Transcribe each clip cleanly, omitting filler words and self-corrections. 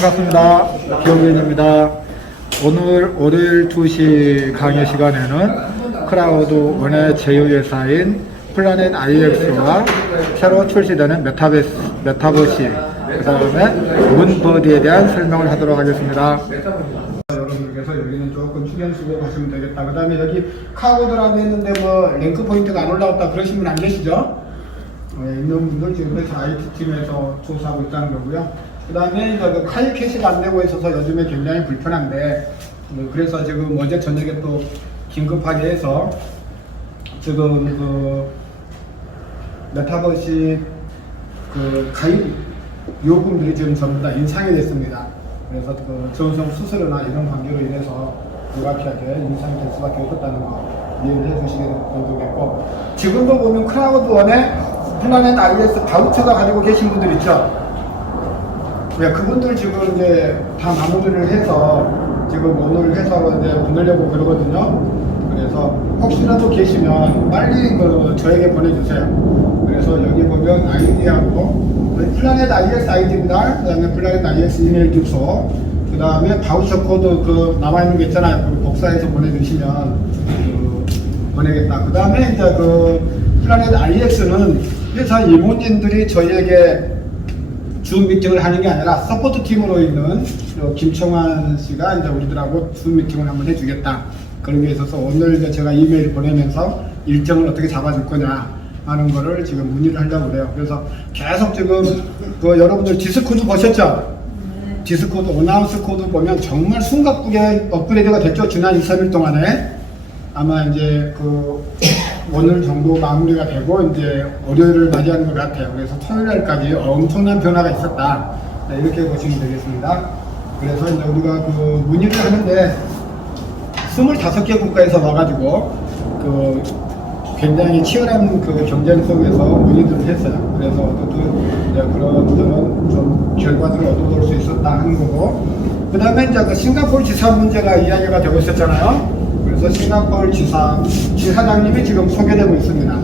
반갑습니다. 기영민입니다. 오늘 월요일 2시 강의 시간에는 크라우드 원의 제휴회사인 플라넷 IX와 새로 출시되는 메타버시, 그 다음에 문버디에 대한 설명을 하도록 하겠습니다. 여러분들께서 여기는 조금 신경 쓰고 가시면 되겠다. 그 다음에 여기 카우드라고 했는데 뭐 랭크 포인트가 안 올라왔다 그러신 분 안 계시죠? 있는 분들 지금 회사 IT팀에서 조사하고 있다는 거고요. 그 다음에 그 카이 캐시가 안 되고 있어서 요즘에 굉장히 불편한데, 그래서 지금 어제 저녁에 또 긴급하게 해서 지금 그 메타버시 그 가입 요금들이 지금 전부 다 인상이 됐습니다. 그래서 그 전송 수수료나 이런 관계로 인해서 불가피하게 인상이 될 수밖에 없었다는 거 이해를 해주시게 되겠고, 지금도 보면 크라우드원에 플라넷 IX 바우처가 가지고 계신 분들 있죠? 네, 그분들 지금 이제 다 마무리를 해서 지금 오늘 회사로 이제 보내려고 그러거든요. 그래서 혹시라도 계시면 빨리 그 저에게 보내주세요. 그래서 여기 보면 아이디하고 플라넷 IX 아이디입니다. 그 다음에 플라넷 IX 이메일 주소, 그 다음에 바우처 코드 그 남아있는 거 있잖아요. 그 복사해서 보내주시면 보내겠다. 그 다음에 이제 그 플라넷 IX는 회사 임원진들이 저희에게 줌 미팅을 하는 게 아니라 서포트 팀으로 있는 김청환 씨가 이제 우리들하고 줌 미팅을 한번 해주겠다. 그런 게 있어서 오늘 이제 제가 이메일 보내면서 일정을 어떻게 잡아줄 거냐 하는 거를 지금 문의를 하려고 그래요. 그래서 계속 지금 그 여러분들 디스코드 보셨죠? 디스코드 어나운스 코드 보면 정말 숨가쁘게 업그레이드가 됐죠. 지난 2, 3일 동안에. 아마 이제 그 오늘 정도 마무리가 되고 이제 월요일을 맞이하는 것 같아요. 그래서 토요일날까지 엄청난 변화가 있었다. 네, 이렇게 보시면 되겠습니다. 그래서 이제 우리가 그 문의를 하는데 25개 국가에서 와가지고 그 굉장히 치열한 그 경쟁 속에서 문의들을 했어요. 그래서 어쨌든 이제 그런 좀 결과들을 얻어볼 수 있었다 하는 거고, 그 다음에 이제 그 싱가포르 지사 문제가 이야기가 되고 있었잖아요. 그래서 싱가포르 지사장님이 지금 소개되고 있습니다.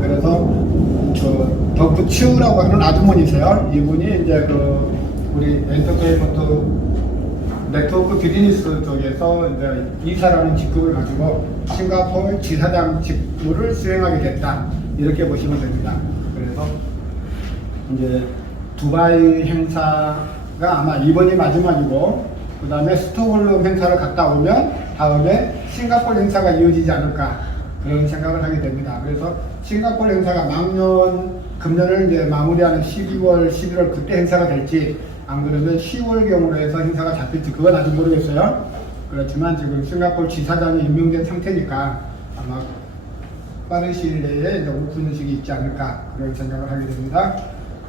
그래서 그 덕후 치우라고 하는 아주머니세요. 이분이 이제 그 우리 엔터테인먼트 네트워크 비즈니스 쪽에서 이제 이사라는 직급을 가지고 싱가포르 지사장 직무를 수행하게 됐다. 이렇게 보시면 됩니다. 그래서 이제 두바이 행사가 아마 이번이 마지막이고, 그 다음에 스톡홀름 행사를 갔다 오면 다음에 싱가포르 행사가 이어지지 않을까 그런 생각을 하게 됩니다. 그래서 싱가포르 행사가 금년을 이제 마무리하는 12월, 11월 그때 행사가 될지, 안 그러면 10월경으로 해서 행사가 잡힐지 그건 아직 모르겠어요. 그렇지만 지금 싱가포르 지사장이 임명된 상태니까 아마 빠른 시일 내에 이제 오픈식이 있지 않을까 그런 생각을 하게 됩니다.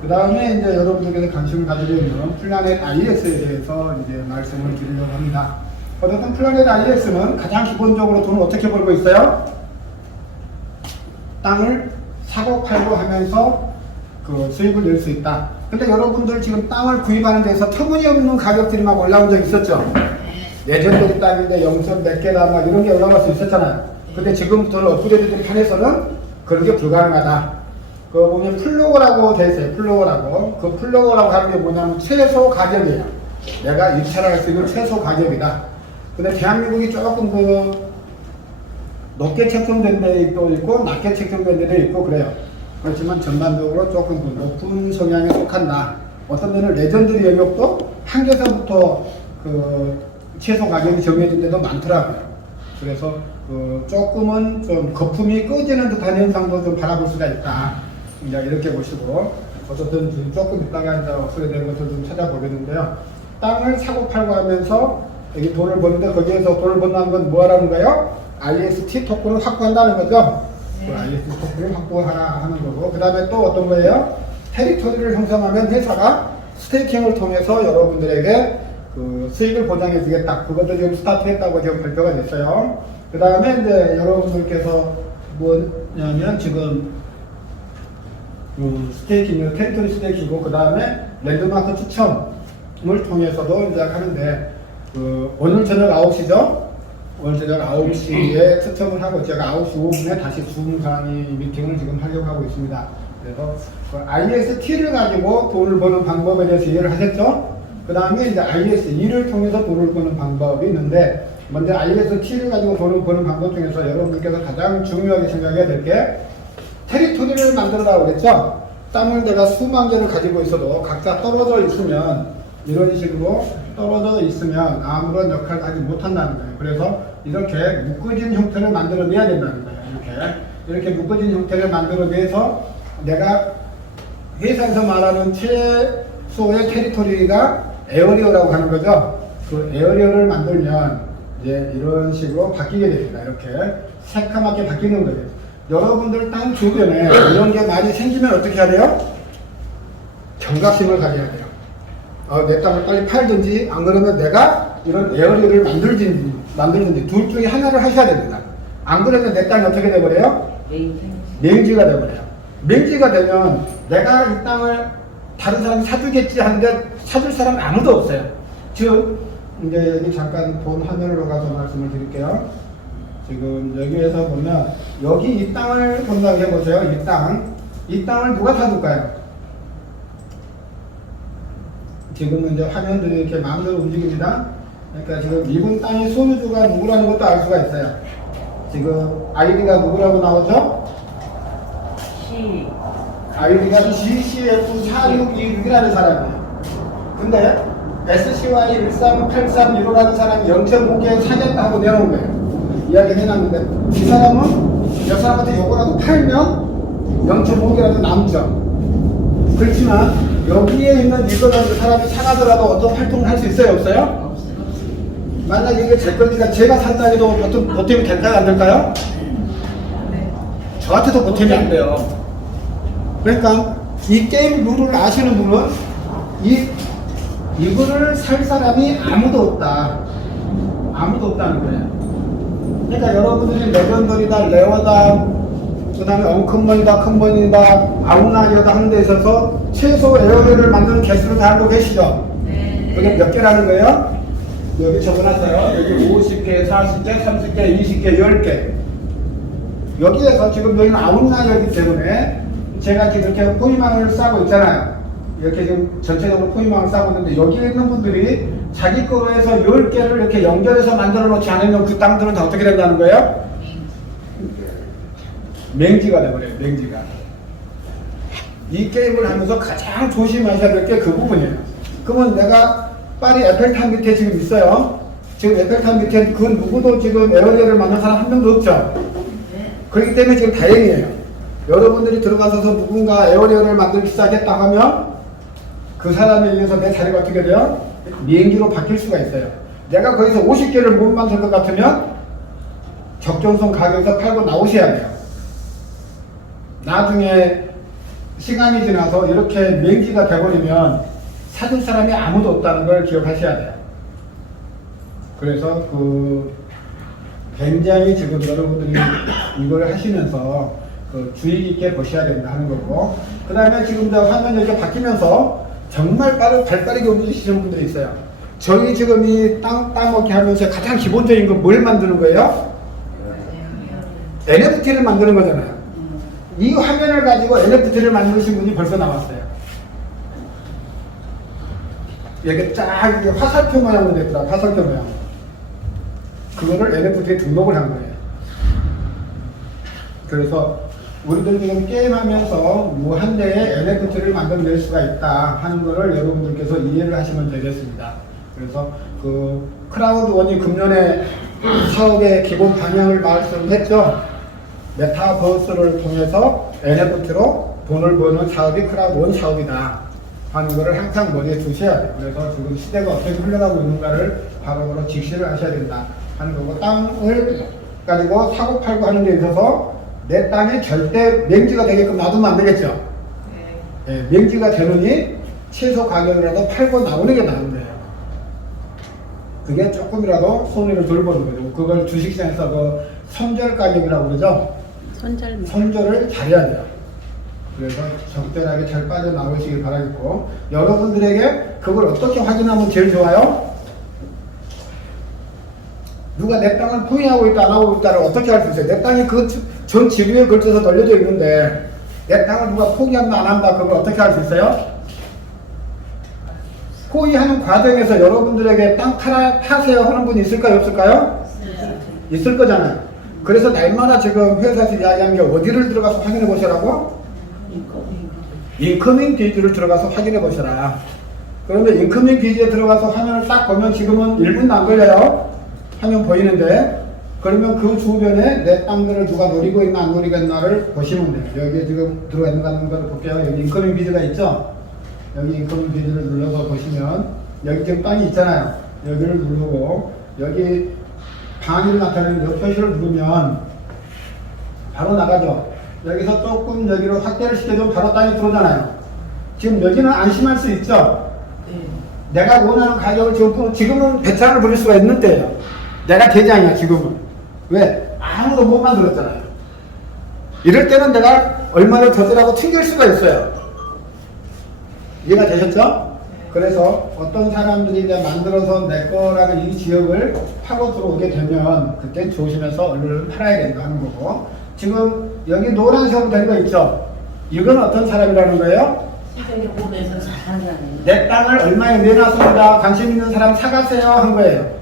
그 다음에 이제 여러분들께서 관심을 가지고 있는 플라넷 IX에 대해서 이제 말씀을 드리려고 합니다. 어쨌든 플라넷 IX는 가장 기본적으로 돈을 어떻게 벌고 있어요? 땅을 사고 팔고 하면서 그 수익을 낼 수 있다. 근데 여러분들 지금 땅을 구입하는 데서 터무니없는 가격들이 막 올라온 적 있었죠? 예전들이 땅인데 0. 몇 개다 막 이런 게 올라갈 수 있었잖아요. 근데 지금부터는 업그레이드된 판에서는 그런 게 불가능하다. 그 보면 플로어라고 돼 있어요. 플로어라고. 그 플로어라고 하는 게 뭐냐면 최소 가격이에요. 내가 입찰할 수 있는 최소 가격이다. 근데 대한민국이 조금 그 높게 책정된 데도 있고 낮게 책정된 데도 있고 그래요. 그렇지만 전반적으로 조금 그 높은 성향에 속한다. 어떤 데는 레전드리 영역도 한계서부터 그 최소 가격이 정해진 데도 많더라고요. 그래서 그 조금은 좀 거품이 꺼지는 듯한 현상도 좀 바라볼 수가 있다. 이제 이렇게 보시고, 어쨌든 조금 이따가 이제 업그레이드된 것들 좀 찾아보겠는데요. 땅을 사고 팔고 하면서 여기 돈을 버는데 거기에서 돈을 번다는 건 뭐 하라는 거예요? IST 토큰을 확보한다는 거죠. 그 IST 토큰을 확보하라 하는 거고, 그 다음에 또 어떤 거예요? 테리토리를 형성하면 회사가 스테이킹을 통해서 여러분들에게 그 수익을 보장해 주겠다. 그것도 지금 스타트했다고 지금 발표가 됐어요. 그 다음에 이제 여러분들께서 뭐냐면 지금 스테이킹, 테리토리 스테이킹이고, 그 다음에 랜드마크 추첨을 통해서도 이제 하는데, 오늘 저녁 9시죠? 오늘 저녁 9시에 추첨을 하고 제가 9시 5분에 다시 줌 강의 미팅을 지금 하려고 하고 있습니다. 그래서 그 IST를 가지고 돈을 버는 방법에 대해서 이해를 하셨죠? 그 다음에 이제 IS2를 통해서 돈을 버는 방법이 있는데, 먼저 IS7을 가지고 돈을 버는 방법 중에서 여러분들께서 가장 중요하게 생각해야 될 게, 테리토리를 만들어라고 그랬죠? 땅을 내가 수만 개를 가지고 있어도 각자 떨어져 있으면, 이런 식으로 떨어져 있으면 아무런 역할을 하지 못한다는 거예요. 그래서 이렇게 묶어진 형태를 만들어내야 된다는 거예요. 이렇게 묶어진 형태를 만들어내서 내가 회사에서 말하는 최소의 테리토리가 에어리어라고 하는 거죠. 그 에어리어를 만들면 이제 이런 식으로 바뀌게 됩니다. 이렇게 새까맣게 바뀌는 거예요. 여러분들 땅 주변에 이런 게 많이 생기면 어떻게 해야 돼요? 경각심을 가져야 돼요. 내 땅을 빨리 팔든지 안 그러면 내가 이런 에어리어를 만들든지 둘 중에 하나를 하셔야 됩니다. 안 그러면 내 땅이 어떻게 돼버려요? 맹지가 돼버려요. 맹지가 되면 내가 이 땅을 다른 사람이 사주겠지 하는데 사줄 사람이 아무도 없어요. 즉 이제 여기 잠깐 본 화면으로 가서 말씀을 드릴게요. 지금 여기에서 보면 여기 이 땅을 본다고 해보세요. 이 땅을 누가 사줄까요? 지금은 이제 화면들이 이렇게 마음대로 움직입니다. 그러니까 지금 미군 땅의 소유주가 누구라는 것도 알 수가 있어요. 지금 아이디가 누구라고 나오죠? 아이디가 GCF4626이라는 사람이에요. 근데 SCY13831호라는 사람이 0.5개 사겠다 하고 내놓은 거예요. 이야기 해놨는데 이 사람은 여 사람한테 요거라도 팔면 0.5개라도 남죠. 그렇지만 여기에 있는 이거는 그 사람이 사가더라도 어떤 활동을 할 수 있어요? 없어요? 만약에 이게 제 거니까 제가 산다 해도 보탬이 될까요? 안 될까요? 저한테도 보탬이 안 돼요. 그러니까 이 게임 룰을 아시는 분은 이거를 살 사람이 아무도 없다. 아무도 없다는 거예요. 그러니까 여러분들이 레전더리다, 레어다, 그 다음에 언컴머니다, 컴머니다, 아우나이어다 하는 데 있어서 최소 에어리어를 만드는 개수를 다 알고 계시죠? 네. 그게 몇 개라는 거예요? 여기 적어놨어요. 여기 50개, 40개, 30개, 20개, 10개. 여기에서 지금 여기는 아웃라이어이기 때문에 제가 지금 이렇게 포위망을 싸고 있잖아요. 이렇게 지금 전체적으로 포위망을 싸고 있는데 여기에 있는 분들이 자기 거로 해서 10개를 이렇게 연결해서 만들어 놓지 않으면 그 땅들은 다 어떻게 된다는 거예요? 맹지가 돼버려요. 맹지가. 이 게임을 하면서 가장 조심하셔야 될 게 그 부분이에요. 그러면 내가 파리 에펠탑 밑에 지금 있어요. 지금 에펠탑 밑에 그 누구도 지금 에어리어를 만든 사람 한 명도 없죠. 그렇기 때문에 지금 다행이에요. 여러분들이 들어가서 누군가 에어리어를 만들기 시작했다 하면 그 사람에 의해서 내 자리가 어떻게 돼요? 비행기로 바뀔 수가 있어요. 내가 거기서 50개를 못 만들 것 같으면 적정성 가격에서 팔고 나오셔야 돼요. 나중에 시간이 지나서 이렇게 맹지가 돼버리면 사줄 사람이 아무도 없다는 걸 기억하셔야 돼요. 그래서 굉장히 지금 여러분들이 이걸 하시면서 주의 깊게 보셔야 된다 하는 거고, 그 다음에 지금 화면이 이렇게 바뀌면서 정말 발빠르게 움직이시는 분들이 있어요. 저희 지금 이 땅 먹기 하면서 가장 기본적인 건 뭘 만드는 거예요? NFT를 만드는 거잖아요. 이 화면을 가지고 NFT를 만드신 분이 벌써 나왔어요. 이렇게 쫙 이게 화살표 모양으로 됐더라. 화살표 모양. 그거를 NFT에 등록을 한 거예요. 그래서 우리들 지금 게임하면서 뭐 한 대에 NFT를 만들어낼 수가 있다 하는 거를 여러분들께서 이해를 하시면 되겠습니다. 그래서 크라우드원이 금년에 사업의 기본 방향을 말씀했죠. 메타버스를 통해서 NFT로 돈을 버는 사업이 크라우드원 사업이다 하는 거를 항상 머리에 두셔야 돼요. 그래서 지금 시대가 어떻게 흘러가고 있는가를 바로바로 직시를 하셔야 된다 하는 거고, 땅을 가지고 사고 팔고 하는 데 있어서 내 땅에 절대 맹지가 되게끔 놔두면 안 되겠죠. 네, 맹지가 되느니 최소 가격이라도 팔고 나오는 게 나은 거예요. 그게 조금이라도 손해를 덜 보는 거죠. 그걸 주식시장에서 손절 가격이라고 그러죠. 손절을 잘해야 돼요. 그래서 적절하게 잘 빠져나오시길 바라겠고, 여러분들에게 그걸 어떻게 확인하면 제일 좋아요? 누가 내 땅을 포위하고 있다 안 하고 있다를 어떻게 할 수 있어요? 내 땅이 그 전 지구에 걸쳐서 널려져 있는데 내 땅을 누가 포기한다 안 한다, 그걸 어떻게 할 수 있어요? 호의하는 과정에서 여러분들에게 땅 파세요 하는 분이 있을까요? 없을까요? 있을 거잖아요. 그래서 날마다 지금 회사에서 이야기하는 게 어디를 들어가서 확인해 보시라고? 인커밍 비즈를 들어가서 확인해 보셔라. 그러면 인커밍 비즈에 들어가서 화면을 딱 보면 지금은 1분도 안 걸려요. 화면 보이는데, 그러면 그 주변에 내 땅들을 누가 노리고 있나 안 노리고 있나를 보시면 돼요. 여기에 지금 들어가 있는 걸 볼게요. 여기 인커밍 비즈가 있죠? 여기 인커밍 비즈를 눌러서 보시면 여기 지금 땅이 있잖아요. 여기를 누르고 여기 방위를 나타내는 이 표시를 누르면 바로 나가죠. 여기서 조금 여기로 확대를 시켜주면 바로 땅이 들어오잖아요. 지금 여기는 안심할 수 있죠? 내가 원하는 가격을 지금은 배차를 부릴 수가 있는 때예요. 내가 대장이야 지금은. 왜? 아무도 못 만들었잖아요. 이럴 때는 내가 얼마를 더 주라고 튕길 수가 있어요. 이해가 되셨죠? 그래서 어떤 사람들이 이제 만들어서 내 거라는 이 지역을 파고 들어오게 되면 그때 조심해서 얼른 팔아야 된다 하는 거고, 지금 여기 노란색으로 된 거 있죠? 이건 어떤 사람이라는 거예요? 내 땅을 얼마에 내놨습니다. 관심 있는 사람 사가세요 한 거예요.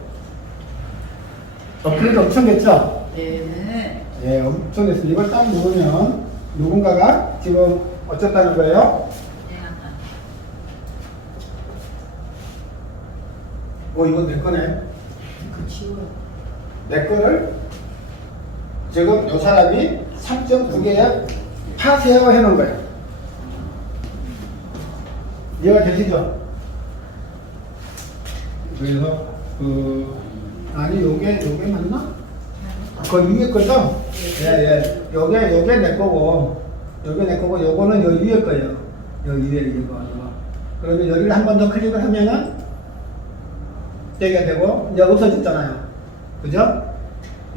업그레이드 엄청 됐죠? 네. 예, 엄청 됐습니다. 이걸 딱 누르면 누군가가 지금 어쨌다는 거예요? 이거 내 거네. 내 거를 지금 이 사람이 3.9개에 파세요 해놓은 거예요. 이해가 되시죠? 그래서 아니 요게 맞나? 그 위에 거죠? 예. 요게 내 거고 요거는 요 위에 거예요. 요 위에 이거. 그러면 여기를 한 번 더 클릭을 하면은 떼게 되고 이제 없어졌잖아요. 그죠?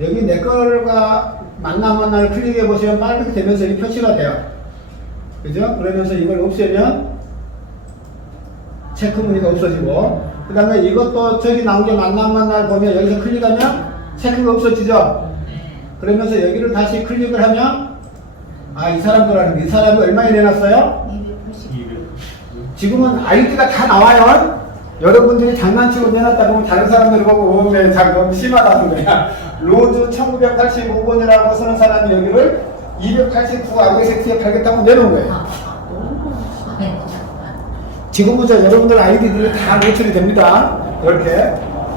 여기 내 걸과 만날 클릭해 보시면 빨갛게 되면서 이 표시가 돼요. 그죠? 그러면서 이걸 없애면 체크 무늬가 없어지고, 그 다음에 이것도 저기 나온 게 만날 보면 여기서 클릭하면 체크가 없어지죠? 그러면서 여기를 다시 클릭을 하면 이 사람 거라는 게, 이 사람이 얼마에 내놨어요? 200. 지금은 아이디가 다 나와요. 여러분들이 장난치고 내놨다 보면 다른 사람들 보고 너무 심하다는 거야. 로즈 1985번이라고 쓰는 사람이 여기를 289 RST에 팔겠다고 내놓은 거예요. 지금부터 여러분들 아이디들이 다 노출이 됩니다. 이렇게.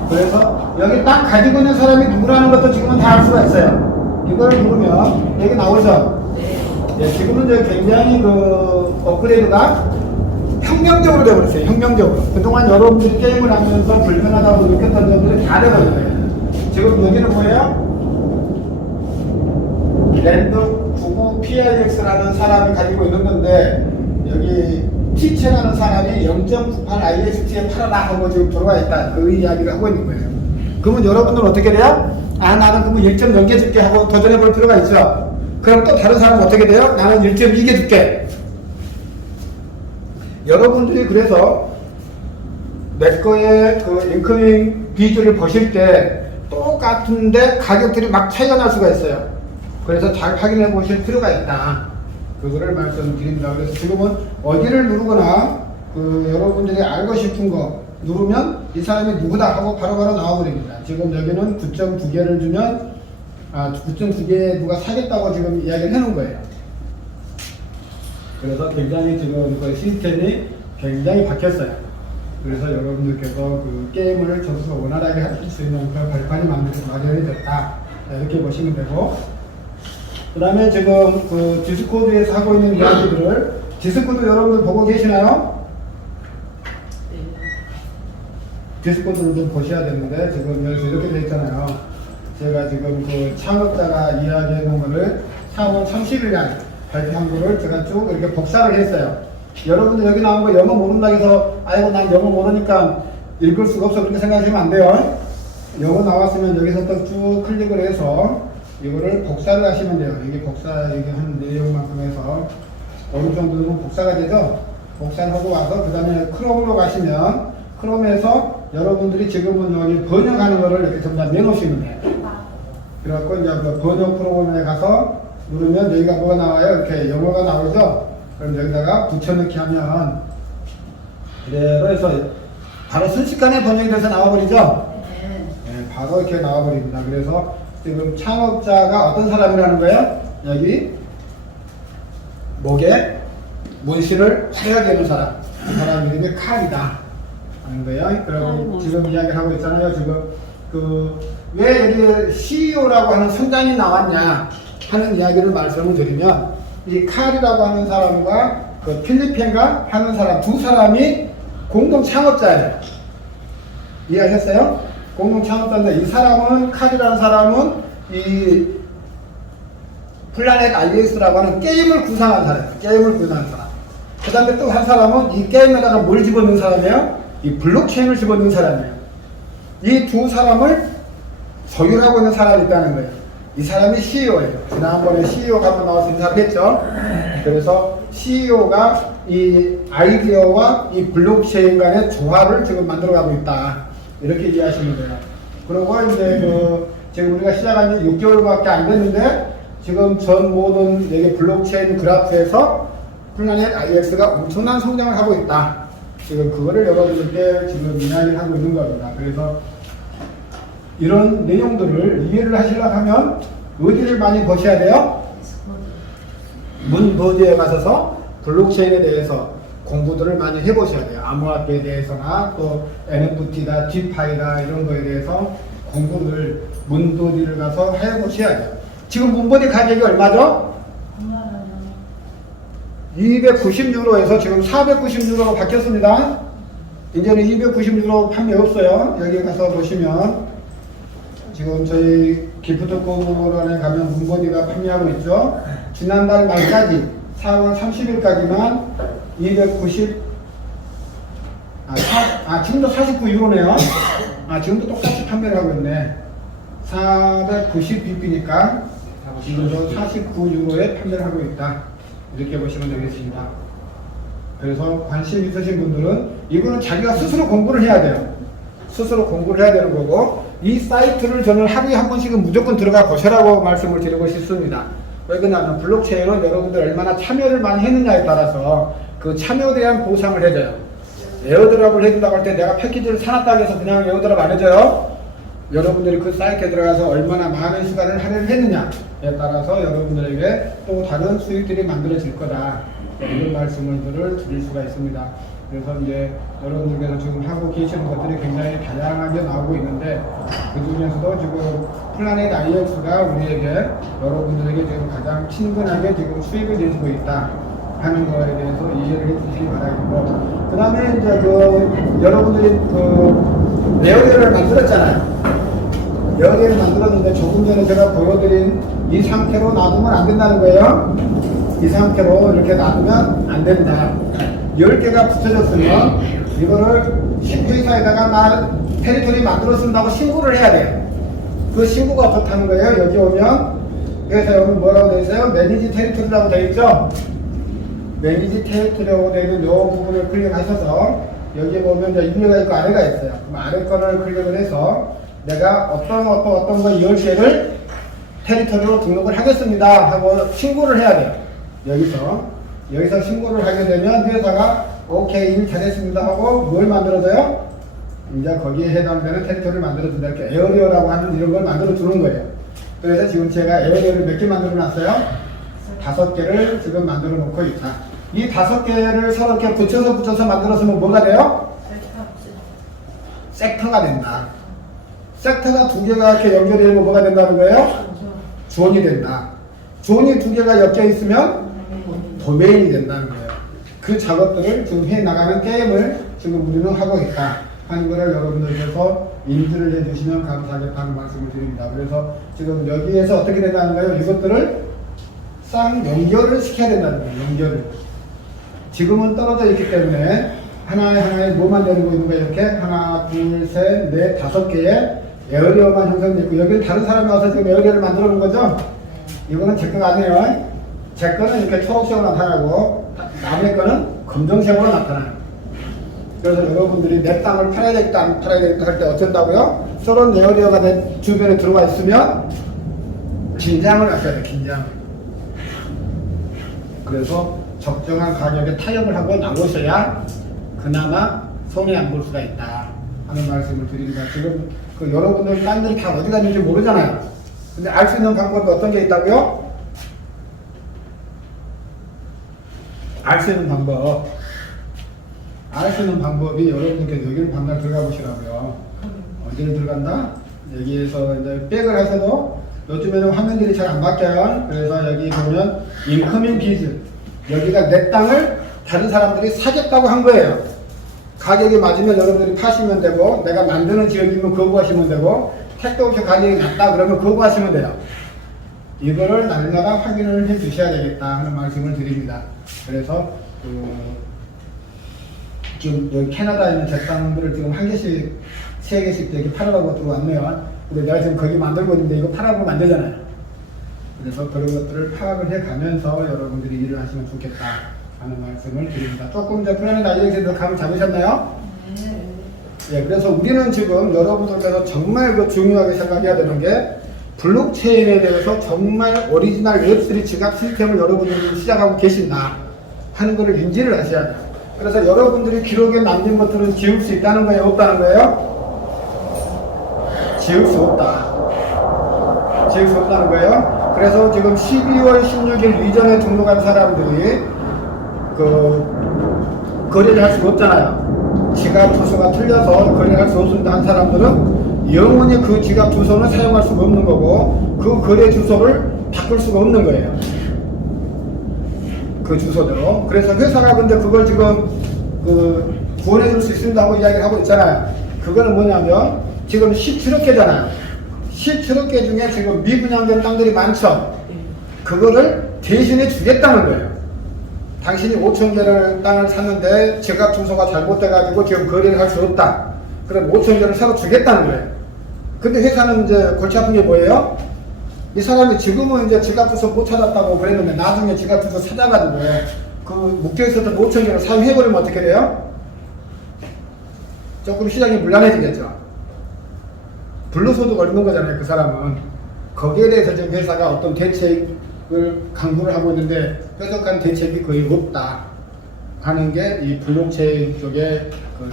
그래서 여기 딱 가지고 있는 사람이 누구라는 것도 지금은 다 알 수가 있어요. 이걸 누르면 여기 나오죠. 예, 지금은 이제 굉장히 업그레이드가 혁명적으로 되어버렸어요. 혁명적으로. 그동안 여러분들이 게임을 하면서 불편하다고 느꼈던 점들이 다 되어버린 거예요. 지금 여기는 뭐예요? 랜드 99PIX라는 사람이 가지고 있는 건데, 여기 티체라는 사람이 0.98 IST에 팔아라 하고 지금 들어와 있다. 그 이야기를 하고 있는 거예요. 그러면 여러분들은 어떻게 돼요? 나는 그러면 1.0개 줄게 하고 도전해 볼 필요가 있죠. 그럼 또 다른 사람은 어떻게 돼요? 나는 1.2개 줄게. 여러분들이 그래서 내 거의 인커밍 비즈를 보실 때 똑같은데 가격들이 막 차이가 날 수가 있어요. 그래서 잘 확인해 보실 필요가 있다. 그거를 말씀드립니다. 그래서 지금은 어디를 누르거나 여러분들이 알고 싶은 거 누르면 이 사람이 누구다 하고 바로바로 나와버립니다. 지금 여기는 9.9개를 주면 9.9개 누가 사겠다고 지금 이야기를 해놓은 거예요. 그래서 굉장히 지금 그 시스템이 굉장히 바뀌었어요. 그래서 여러분들께서 게임을 점수가 원활하게 하실 수 있는 그런 발판이 마련이 됐다. 이렇게 보시면 되고, 그 다음에 지금 디스코드에서 하고 있는 이야기들을, 디스코드 여러분들 보고 계시나요? 디스코드를 좀 보셔야 되는데, 지금 여기서 이렇게 되어 있잖아요. 제가 지금 창업자가 이야기해 놓은 거를 4월 30일날 발표한 거를 제가 쭉 이렇게 복사를 했어요. 여러분들 여기 나온 거 영어 모른다 해서 아이고 난 영어 모르니까 읽을 수가 없어 그렇게 생각하시면 안 돼요. 영어 나왔으면 여기서 또 쭉 클릭을 해서 이거를 복사를 하시면 돼요. 이게 한 내용만큼 해서 어느 정도는 복사가 되죠. 복사를 하고 와서 그 다음에 크롬으로 가시면 크롬에서 여러분들이 지금은 여기 번역하는 거를 이렇게 전부 다 내놓으시면 돼요. 그래갖고 이제 번역 프로그램에 가서 누르면 여기가 뭐가 나와요? 이렇게 영어가 나오죠? 그럼 여기다가 붙여넣기 하면 그대로 해서 바로 순식간에 번역이 돼서 나와버리죠. 네. 네, 바로 이렇게 나와버립니다. 그래서 지금 창업자가 어떤 사람이라는 거예요? 여기 목에 문신을 화려하게 하는 사람. 그 사람 이름이 칼이다 하는 거예요. 그리고 지금 이야기를 하고 있잖아요. 지금 왜 여기 CEO라고 하는 성장이 나왔냐 하는 이야기를 말씀을 드리면, 이 칼이라고 하는 사람과 그 필리핀가 하는 사람 두 사람이 공동 창업자예요. 이해하셨어요? 공동 창업자인데, 이 사람은, 칼이라는 사람은 이 플라넷 IS라고 하는 게임을 구상한 사람이에요. 게임을 구상한 사람. 그 다음에 또 한 사람은 이 게임에다가 뭘 집어넣은 사람이에요? 이 블록체인을 집어넣은 사람이에요. 이 두 사람을 소유하고 있는 사람이 있다는 거예요. 이 사람이 CEO예요. 지난번에 CEO가 한번 나와서 인사를 했죠. 그래서 CEO가 이 아이디어와 이 블록체인 간의 조화를 지금 만들어가고 있다. 이렇게 이해하시면 돼요. 그리고 이제 지금 우리가 시작한 지 6개월밖에 안 됐는데, 지금 전 모든 여기 블록체인 그래프에서 플라넷 IX가 엄청난 성장을 하고 있다. 지금 그거를 여러분들께 지금 이야기를 하고 있는 겁니다. 그래서 이런 내용들을 이해를 하시려고 하면 어디를 많이 보셔야 돼요? 문버즈에 가셔서 블록체인에 대해서 공부들을 많이 해보셔야 돼요. 암호화폐에 대해서나 또 NFT다, 디파이다 이런 거에 대해서 공부를 문버즈를 가서 해보셔야 돼요. 지금 문버즈 가격이 얼마죠? 290유로에서 지금 490유로로 바뀌었습니다. 이제는 290유로 판매 없어요. 여기 가서 보시면 지금 저희 기프트코론에 가면 문버디가 판매하고 있죠. 지난달 말까지 4월 30일까지만 290, 지금도 49유로네요. 지금도 똑같이 판매를 하고 있네. 490bp니까 지금도 49유로에 판매를 하고 있다. 이렇게 보시면 되겠습니다. 그래서 관심 있으신 분들은 이거는 자기가 스스로 공부를 해야 돼요. 스스로 공부를 해야 되는 거고, 이 사이트를 저는 하루에 한 번씩은 무조건 들어가 보시라고 말씀을 드리고 싶습니다. 왜 그러냐면 블록체인은 여러분들 얼마나 참여를 많이 했느냐에 따라서 그 참여에 대한 보상을 해줘요. 에어드랍을 해준다고 할 때 내가 패키지를 사놨다고 해서 그냥 에어드랍 안 해줘요. 여러분들이 그 사이트에 들어가서 얼마나 많은 시간을 할애했느냐에 따라서 여러분들에게 또 다른 수익들이 만들어질 거다. 이런 말씀을 드릴 수가 있습니다. 그래서 이제 여러분들께서 지금 하고 계시는 것들이 굉장히 다양하게 나오고 있는데, 그 중에서도 지금 플라넷 IX가 우리에게, 여러분들에게 지금 가장 친근하게 지금 수익을 내주고 있다 하는 거에 대해서 이해를 해주시기 바라겠고, 그 다음에 이제 여러분들이 에어리어를 만들었잖아요. 에어리어를 만들었는데 조금 전에 제가 보여드린 이 상태로 놔두면 안 된다는 거예요. 이 상태로 이렇게 놔두면 안 된다. 10개가 붙여졌으면 이거를 회사에다가 나 테리토리 만들어 쓴다고 신고를 해야 돼요. 그 신고가 어떻다는 거예요? 여기 오면 회사에 오면 뭐라고 되어 있어요? 매니지 테리토리라고 되어 있죠? 매니지 테리토리라고 되어 있는 이 부분을 클릭하셔서 여기 보면 이제 위가 있고 아래가 있어요. 그럼 아래 거를 클릭을 해서 내가 어떤 거 10개를 테리토리로 등록을 하겠습니다 하고 신고를 해야 돼요. 여기서 신고를 하게 되면 회사가 오케이 일 잘했습니다 하고 뭘 만들어줘요? 이제 거기에 해당되는 테리토리를 만들어준다. 이렇게 에어리어라고 하는 이런 걸 만들어 주는 거예요. 그래서 지금 제가 에어리어를 몇 개 만들어 놨어요? 5개를 지금 만들어 놓고 있다. 이 5개를 서로 이렇게 붙여서 만들었으면 뭐가 돼요? 섹터가 된다. 섹터가 2개가 이렇게 연결되면 뭐가 된다는 거예요? 존이 된다. 존이 2개가 엮여 있으면 도메인이 된다는 거예요. 그 작업들을 지금 해 나가는 게임을 지금 우리는 하고 있다 하는 거를 여러분들께서 인지를 해주시면 감사하겠다는 말씀을 드립니다. 그래서 지금 여기에서 어떻게 된다는 거예요? 이것들을 쌍 연결을 시켜야 된다는 거예요. 연결을. 지금은 떨어져 있기 때문에 하나에 뭐만 내리고 있는 거예요? 이렇게 하나, 둘, 셋, 넷, 5개의 에어리어만 형성되고, 여기는 다른 사람이 와서 지금 에어리어를 만들어 놓은 거죠? 이거는 제 거가 아니에요. 제 거는 이렇게 초록색으로 나타나고 남의 거는 검정색으로 나타나요. 그래서 여러분들이 내 땅을 팔아야 되겠다 안 팔아야 되겠다 할 때 어쩐다고요? 서로 에어리어가 내 주변에 들어와 있으면 긴장을 하셔야 돼요. 긴장. 그래서 적정한 가격에 타협을 하고 나오셔야 그나마 손해 안 볼 수가 있다 하는 말씀을 드립니다. 지금 그 여러분들 딴들이 다 어디 갔는지 모르잖아요. 근데 알 수 있는 방법이 어떤 게 있다고요? 알 수 있는 방법. 알 수 있는 방법이 여러분께 여기를 방금 들어가 보시라고요. 어디를 들어간다? 여기에서 이제 백을 하셔도 요즘에는 화면들이 잘 안 바뀌어요. 그래서 여기 보면 인커밍 비즈, 여기가 내 땅을 다른 사람들이 사겠다고 한 거예요. 가격이 맞으면 여러분들이 파시면 되고, 내가 만드는 지역이면 거부하시면 되고, 택도 없이 가격이 낮다 그러면 거부하시면 돼요. 이거를 날마다 확인을 해 주셔야 되겠다 하는 말씀을 드립니다. 그래서 지금 여기 캐나다에 있는 제 땅들을 지금 한 개씩, 세 개씩 이렇게 팔아라고 들어왔네요. 근데 내가 지금 거기 만들고 있는데 이거 팔아보면 안 되잖아요. 그래서 그런 것들을 파악을 해 가면서 여러분들이 일을 하시면 좋겠다 하는 말씀을 드립니다. 조금 더 플래닛 IX에서 감을 잡으셨나요? 예, 그래서 우리는 지금 여러분들께서 정말 그 중요하게 생각해야 되는 게 블록체인에 대해서 정말 오리지널 웹3 지갑 시스템을 여러분들이 시작하고 계신다 하는 것을 인지를 하셔야 돼요. 그래서 여러분들이 기록에 남긴 것들은 지울 수 있다는 거예요? 없다는 거예요? 지울 수 없다. 지울 수 없다는 거예요. 그래서 지금 12월 16일 이전에 등록한 사람들이 거래를 할 수가 없잖아요. 지갑 주소가 틀려서 거래를 할 수 없습니다 한 사람들은 영원히 그 지갑 주소는 사용할 수가 없는 거고, 그 거래 주소를 바꿀 수가 없는 거예요. 그 주소대로. 그래서 회사가 근데 그걸 지금 구원해 줄 수 있습니다 하고 이야기를 하고 있잖아요. 그거는 뭐냐면 지금 17억 개잖아요. 17억 개 중에 지금 미분양된 땅들이 많죠. 그거를 대신해 주겠다는 거예요. 당신이 5천 개를 땅을 샀는데 지갑 주소가 잘못돼가지고 지금 거래를 할 수 없다. 그럼 5천 개를 새로 주겠다는 거예요. 근데 회사는 이제 골치 아픈 게 뭐예요? 이 사람이 지금은 이제 지갑 주소 못 찾았다고 그랬는데 나중에 지갑 주소 찾아가지고 그 묶여있었던 5천 개를 사용해버리면 어떻게 돼요? 조금 시장이 물란해지겠죠. 불로소득 얻는 거잖아요, 그 사람은. 거기에 대해서 지금 회사가 어떤 대책을 강구를 하고 있는데 뾰족한 대책이 거의 없다 하는 게 이 블록체인 쪽의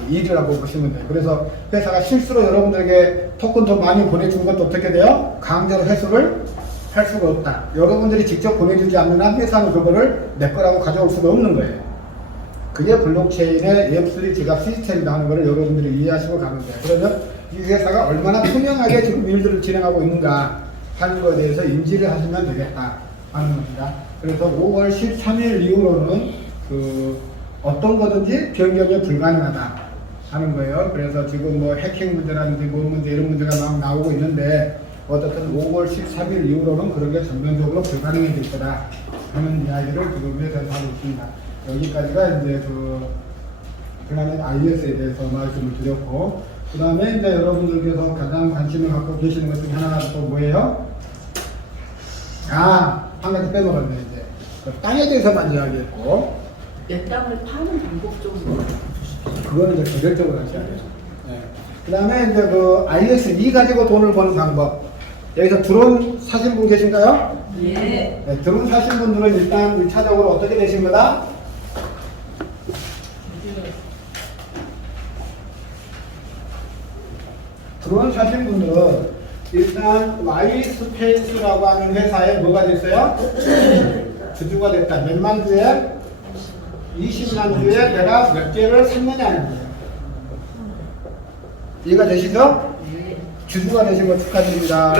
일이라고 보시면 돼요. 그래서 회사가 실수로 여러분들에게 토큰 더 많이 보내준 것도 어떻게 돼요? 강제로 회수를 할 수가 없다. 여러분들이 직접 보내주지 않는 한 회사는 그거를 내 거라고 가져올 수가 없는 거예요. 그게 블록체인의 웹3 지갑 시스템이다 하는 것을 여러분들이 이해하시고 가면 돼요. 그러면 이 회사가 얼마나 투명하게 지금 일들을 진행하고 있는가 하는 것에 대해서 인지를 하시면 되겠다 하는 겁니다. 그래서 5월 13일 이후로는 어떤 거든지 변경이 불가능하다 하는 거예요. 그래서 지금 뭐 해킹 문제라든지 뭐 문제 이런 문제가 막 나오고 있는데 어쨌든 5월 13일 이후로는 그런 게 전면적으로 불가능해질 거다 하는 이야기를 지금 회사에서 하고 있습니다. 여기까지가 이제 플래닛 IS에 대해서 말씀을 드렸고, 그 다음에 이제 여러분들께서 가장 관심을 갖고 계시는 것 중에 하나가 또 뭐예요? 한 가지 빼먹었네, 이제. 땅에 대해서만 이야기했고. 내 땅을 파는 방법 좀 그거는 이제 개별적으로 하셔야 돼요. 네. 그 다음에 이제 IS2 가지고 돈을 버는 방법. 여기서 드론 사신 분 계신가요? 예. 네, 드론 사신 분들은 일단 1차적으로 어떻게 되신 거다? 드론 사신 분들은 일단 Y스페이스라고 하는 회사에 뭐가 됐어요? 주주가 됐다. 몇만 주에? 20만 주에 내가 몇 개를 샀느냐는 거예요. 이해가 되시죠? 예. 주주가 되신 거 축하드립니다.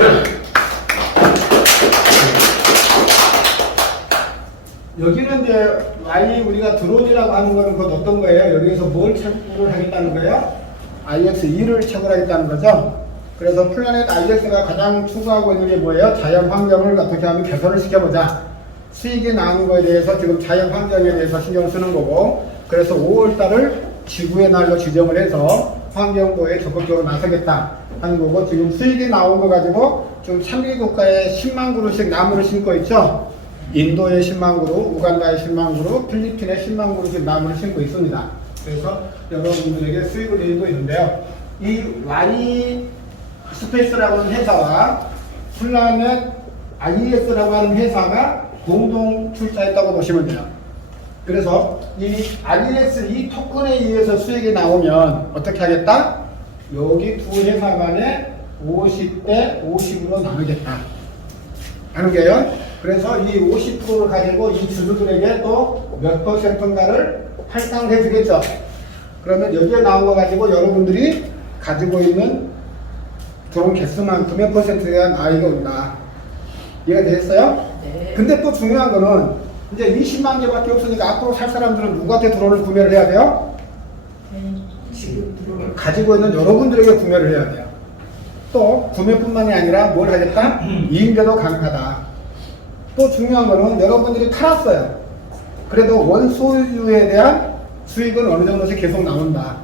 여기는 이제 우리가 드론이라고 하는 거는 그건 어떤 거예요? 여기에서 뭘 채굴을 하겠다는 거예요? IX2를 채굴하겠다는 거죠. 그래서 플래닛 IX가 가장 추구하고 있는 게 뭐예요? 자연 환경을 어떻게 하면 개선을 시켜보자. 수익이 나는 거에 대해서 지금 자연 환경에 대해서 신경을 쓰는 거고, 그래서 5월달을 지구의 날로 지정을 해서 환경보호에 적극적으로 나서겠다 하는 거고, 지금 수익이 나온 거 가지고 지금 3개 국가에 10만 그루씩 나무를 심고 있죠. 인도에 10만 그루, 우간다에 10만 그루, 필리핀에 10만 그루씩 나무를 심고 있습니다. 그래서 여러분들에게 수익을 내고 있는데요. 이 Y 스페이스라고 하는 회사와 플래닛 IS라고 하는 회사가 공동 출자했다고 보시면 돼요. 그래서 이 RESE 토큰에 의해서 수익이 나오면 어떻게 하겠다? 여기 두 회사 간에 50대 50으로 나누겠다 하는 게요. 그래서 이 50%를 가지고 이 주주들에게 또 몇 %인가를 할당을 해주겠죠. 그러면 여기에 나온 거 가지고 여러분들이 가지고 있는 들어온 개수만큼의 퍼센트에 대한 아이가 온다. 이해가 되겠어요? 네. 근데 또 중요한 거는 이제 20만 개밖에 없으니까 앞으로 살 사람들은 누구한테 드론을 구매를 해야 돼요? 지금 들어올 가지고 있는 여러분들에게 구매를 해야 돼요. 또 구매뿐만이 아니라 뭘 하겠다? 이임대도 가능하다. 또 중요한 거는 여러분들이 팔았어요. 그래도 원소유에 대한 수익은 어느 정도씩 계속 나온다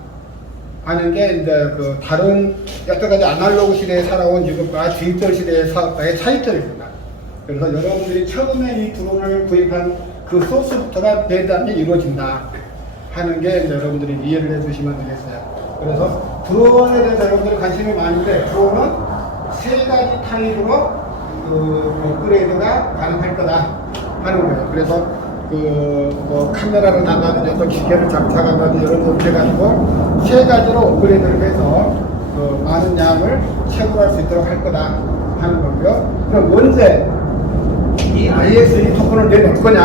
하는 게 이제 그 다른 여태까지 아날로그 시대에 살아온 이것과 디지털 시대의 사업과의 차이점입니다. 그래서 여러분들이 처음에 이 드론을 구입한 그 소스부터가 배당이 이루어진다 하는 게 이제 여러분들이 이해를 해주시면 되겠어요. 그래서 드론에 대해서 여러분들이 관심이 많은데 드론은 세 가지 타입으로 그 업그레이드가 가능할 거다 하는 거예요. 그래서 뭐 카메라를 나가든지 어떤 기계를 장착하든지 이런 것들 해가지고 세 가지로 업그레이드를 해서 많은 양을 채굴할 수 있도록 할 거다 하는 거고요. 그럼 언제 이 RESE 토큰을 내놓을 거냐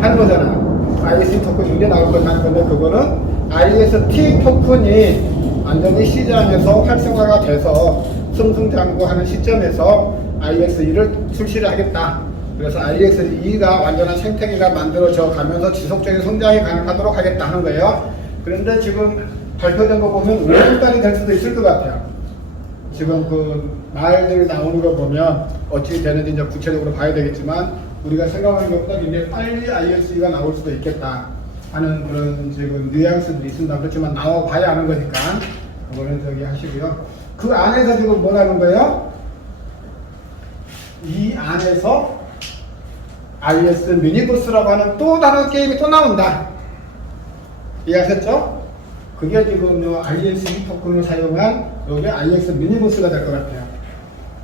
하는 거잖아요. RESE 토큰이 언제 나올 거냐 하는 건데 그거는 REST 토큰이 완전히 시장에서 활성화가 돼서 승승장구하는 시점에서 RESE를 출시를 하겠다. 그래서 RESE가 완전한 생태계가 만들어져 가면서 지속적인 성장이 가능하도록 하겠다 하는 거예요. 그런데 지금 발표된 거 보면 5월달이 될 수도 있을 것 같아요. 지금 그 말들 나오는 거 보면 어찌 되는지 이제 구체적으로 봐야 되겠지만 우리가 생각하는 것보다 굉장히 빨리 RESE가 나올 수도 있겠다 하는 그런 지금 뉘앙스들이 있습니다. 그렇지만 나와 봐야 하는 거니까 그거는 저기 하시고요. 그 안에서 지금 뭐 하는 거예요? 이 안에서 RES 미니버스라고 하는 또 다른 게임이 또 나온다. 이해하셨죠? 그게 지금 요 RESE 토큰을 사용한 여기 RES 미니버스가 될 것 같아요.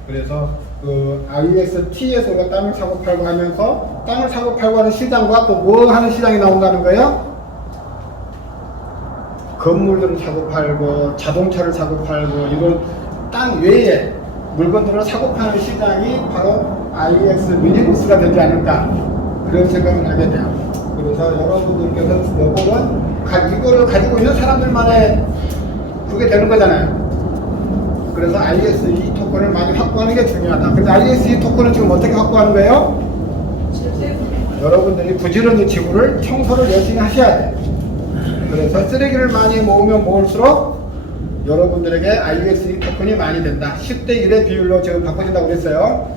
그래서 그 REST에서 우리가 땅을 사고 팔고 하면서 땅을 사고 팔고 하는 시장과 또 뭐 하는 시장이 나온다는 거예요? 건물들을 사고 팔고 자동차를 사고 팔고 이런 땅 외에 물건들을 사고 파는 시장이 바로 RES 미니버스가 되지 않을까 그런 생각을 하게 돼요. 그래서 여러분들께서 이거를 가지고 있는 사람들만의 그게 되는 거잖아요. 그래서 RESE 토큰을 많이 확보하는 게 중요하다. 근데 RESE 토큰을 지금 어떻게 확보하는 거예요? 여러분들이 부지런히 지구를 청소를 열심히 하셔야 돼요. 그래서 쓰레기를 많이 모으면 모을수록 여러분들에게 RESE 토큰이 많이 된다. 10대 1의 비율로 지금 바꿔진다고 그랬어요.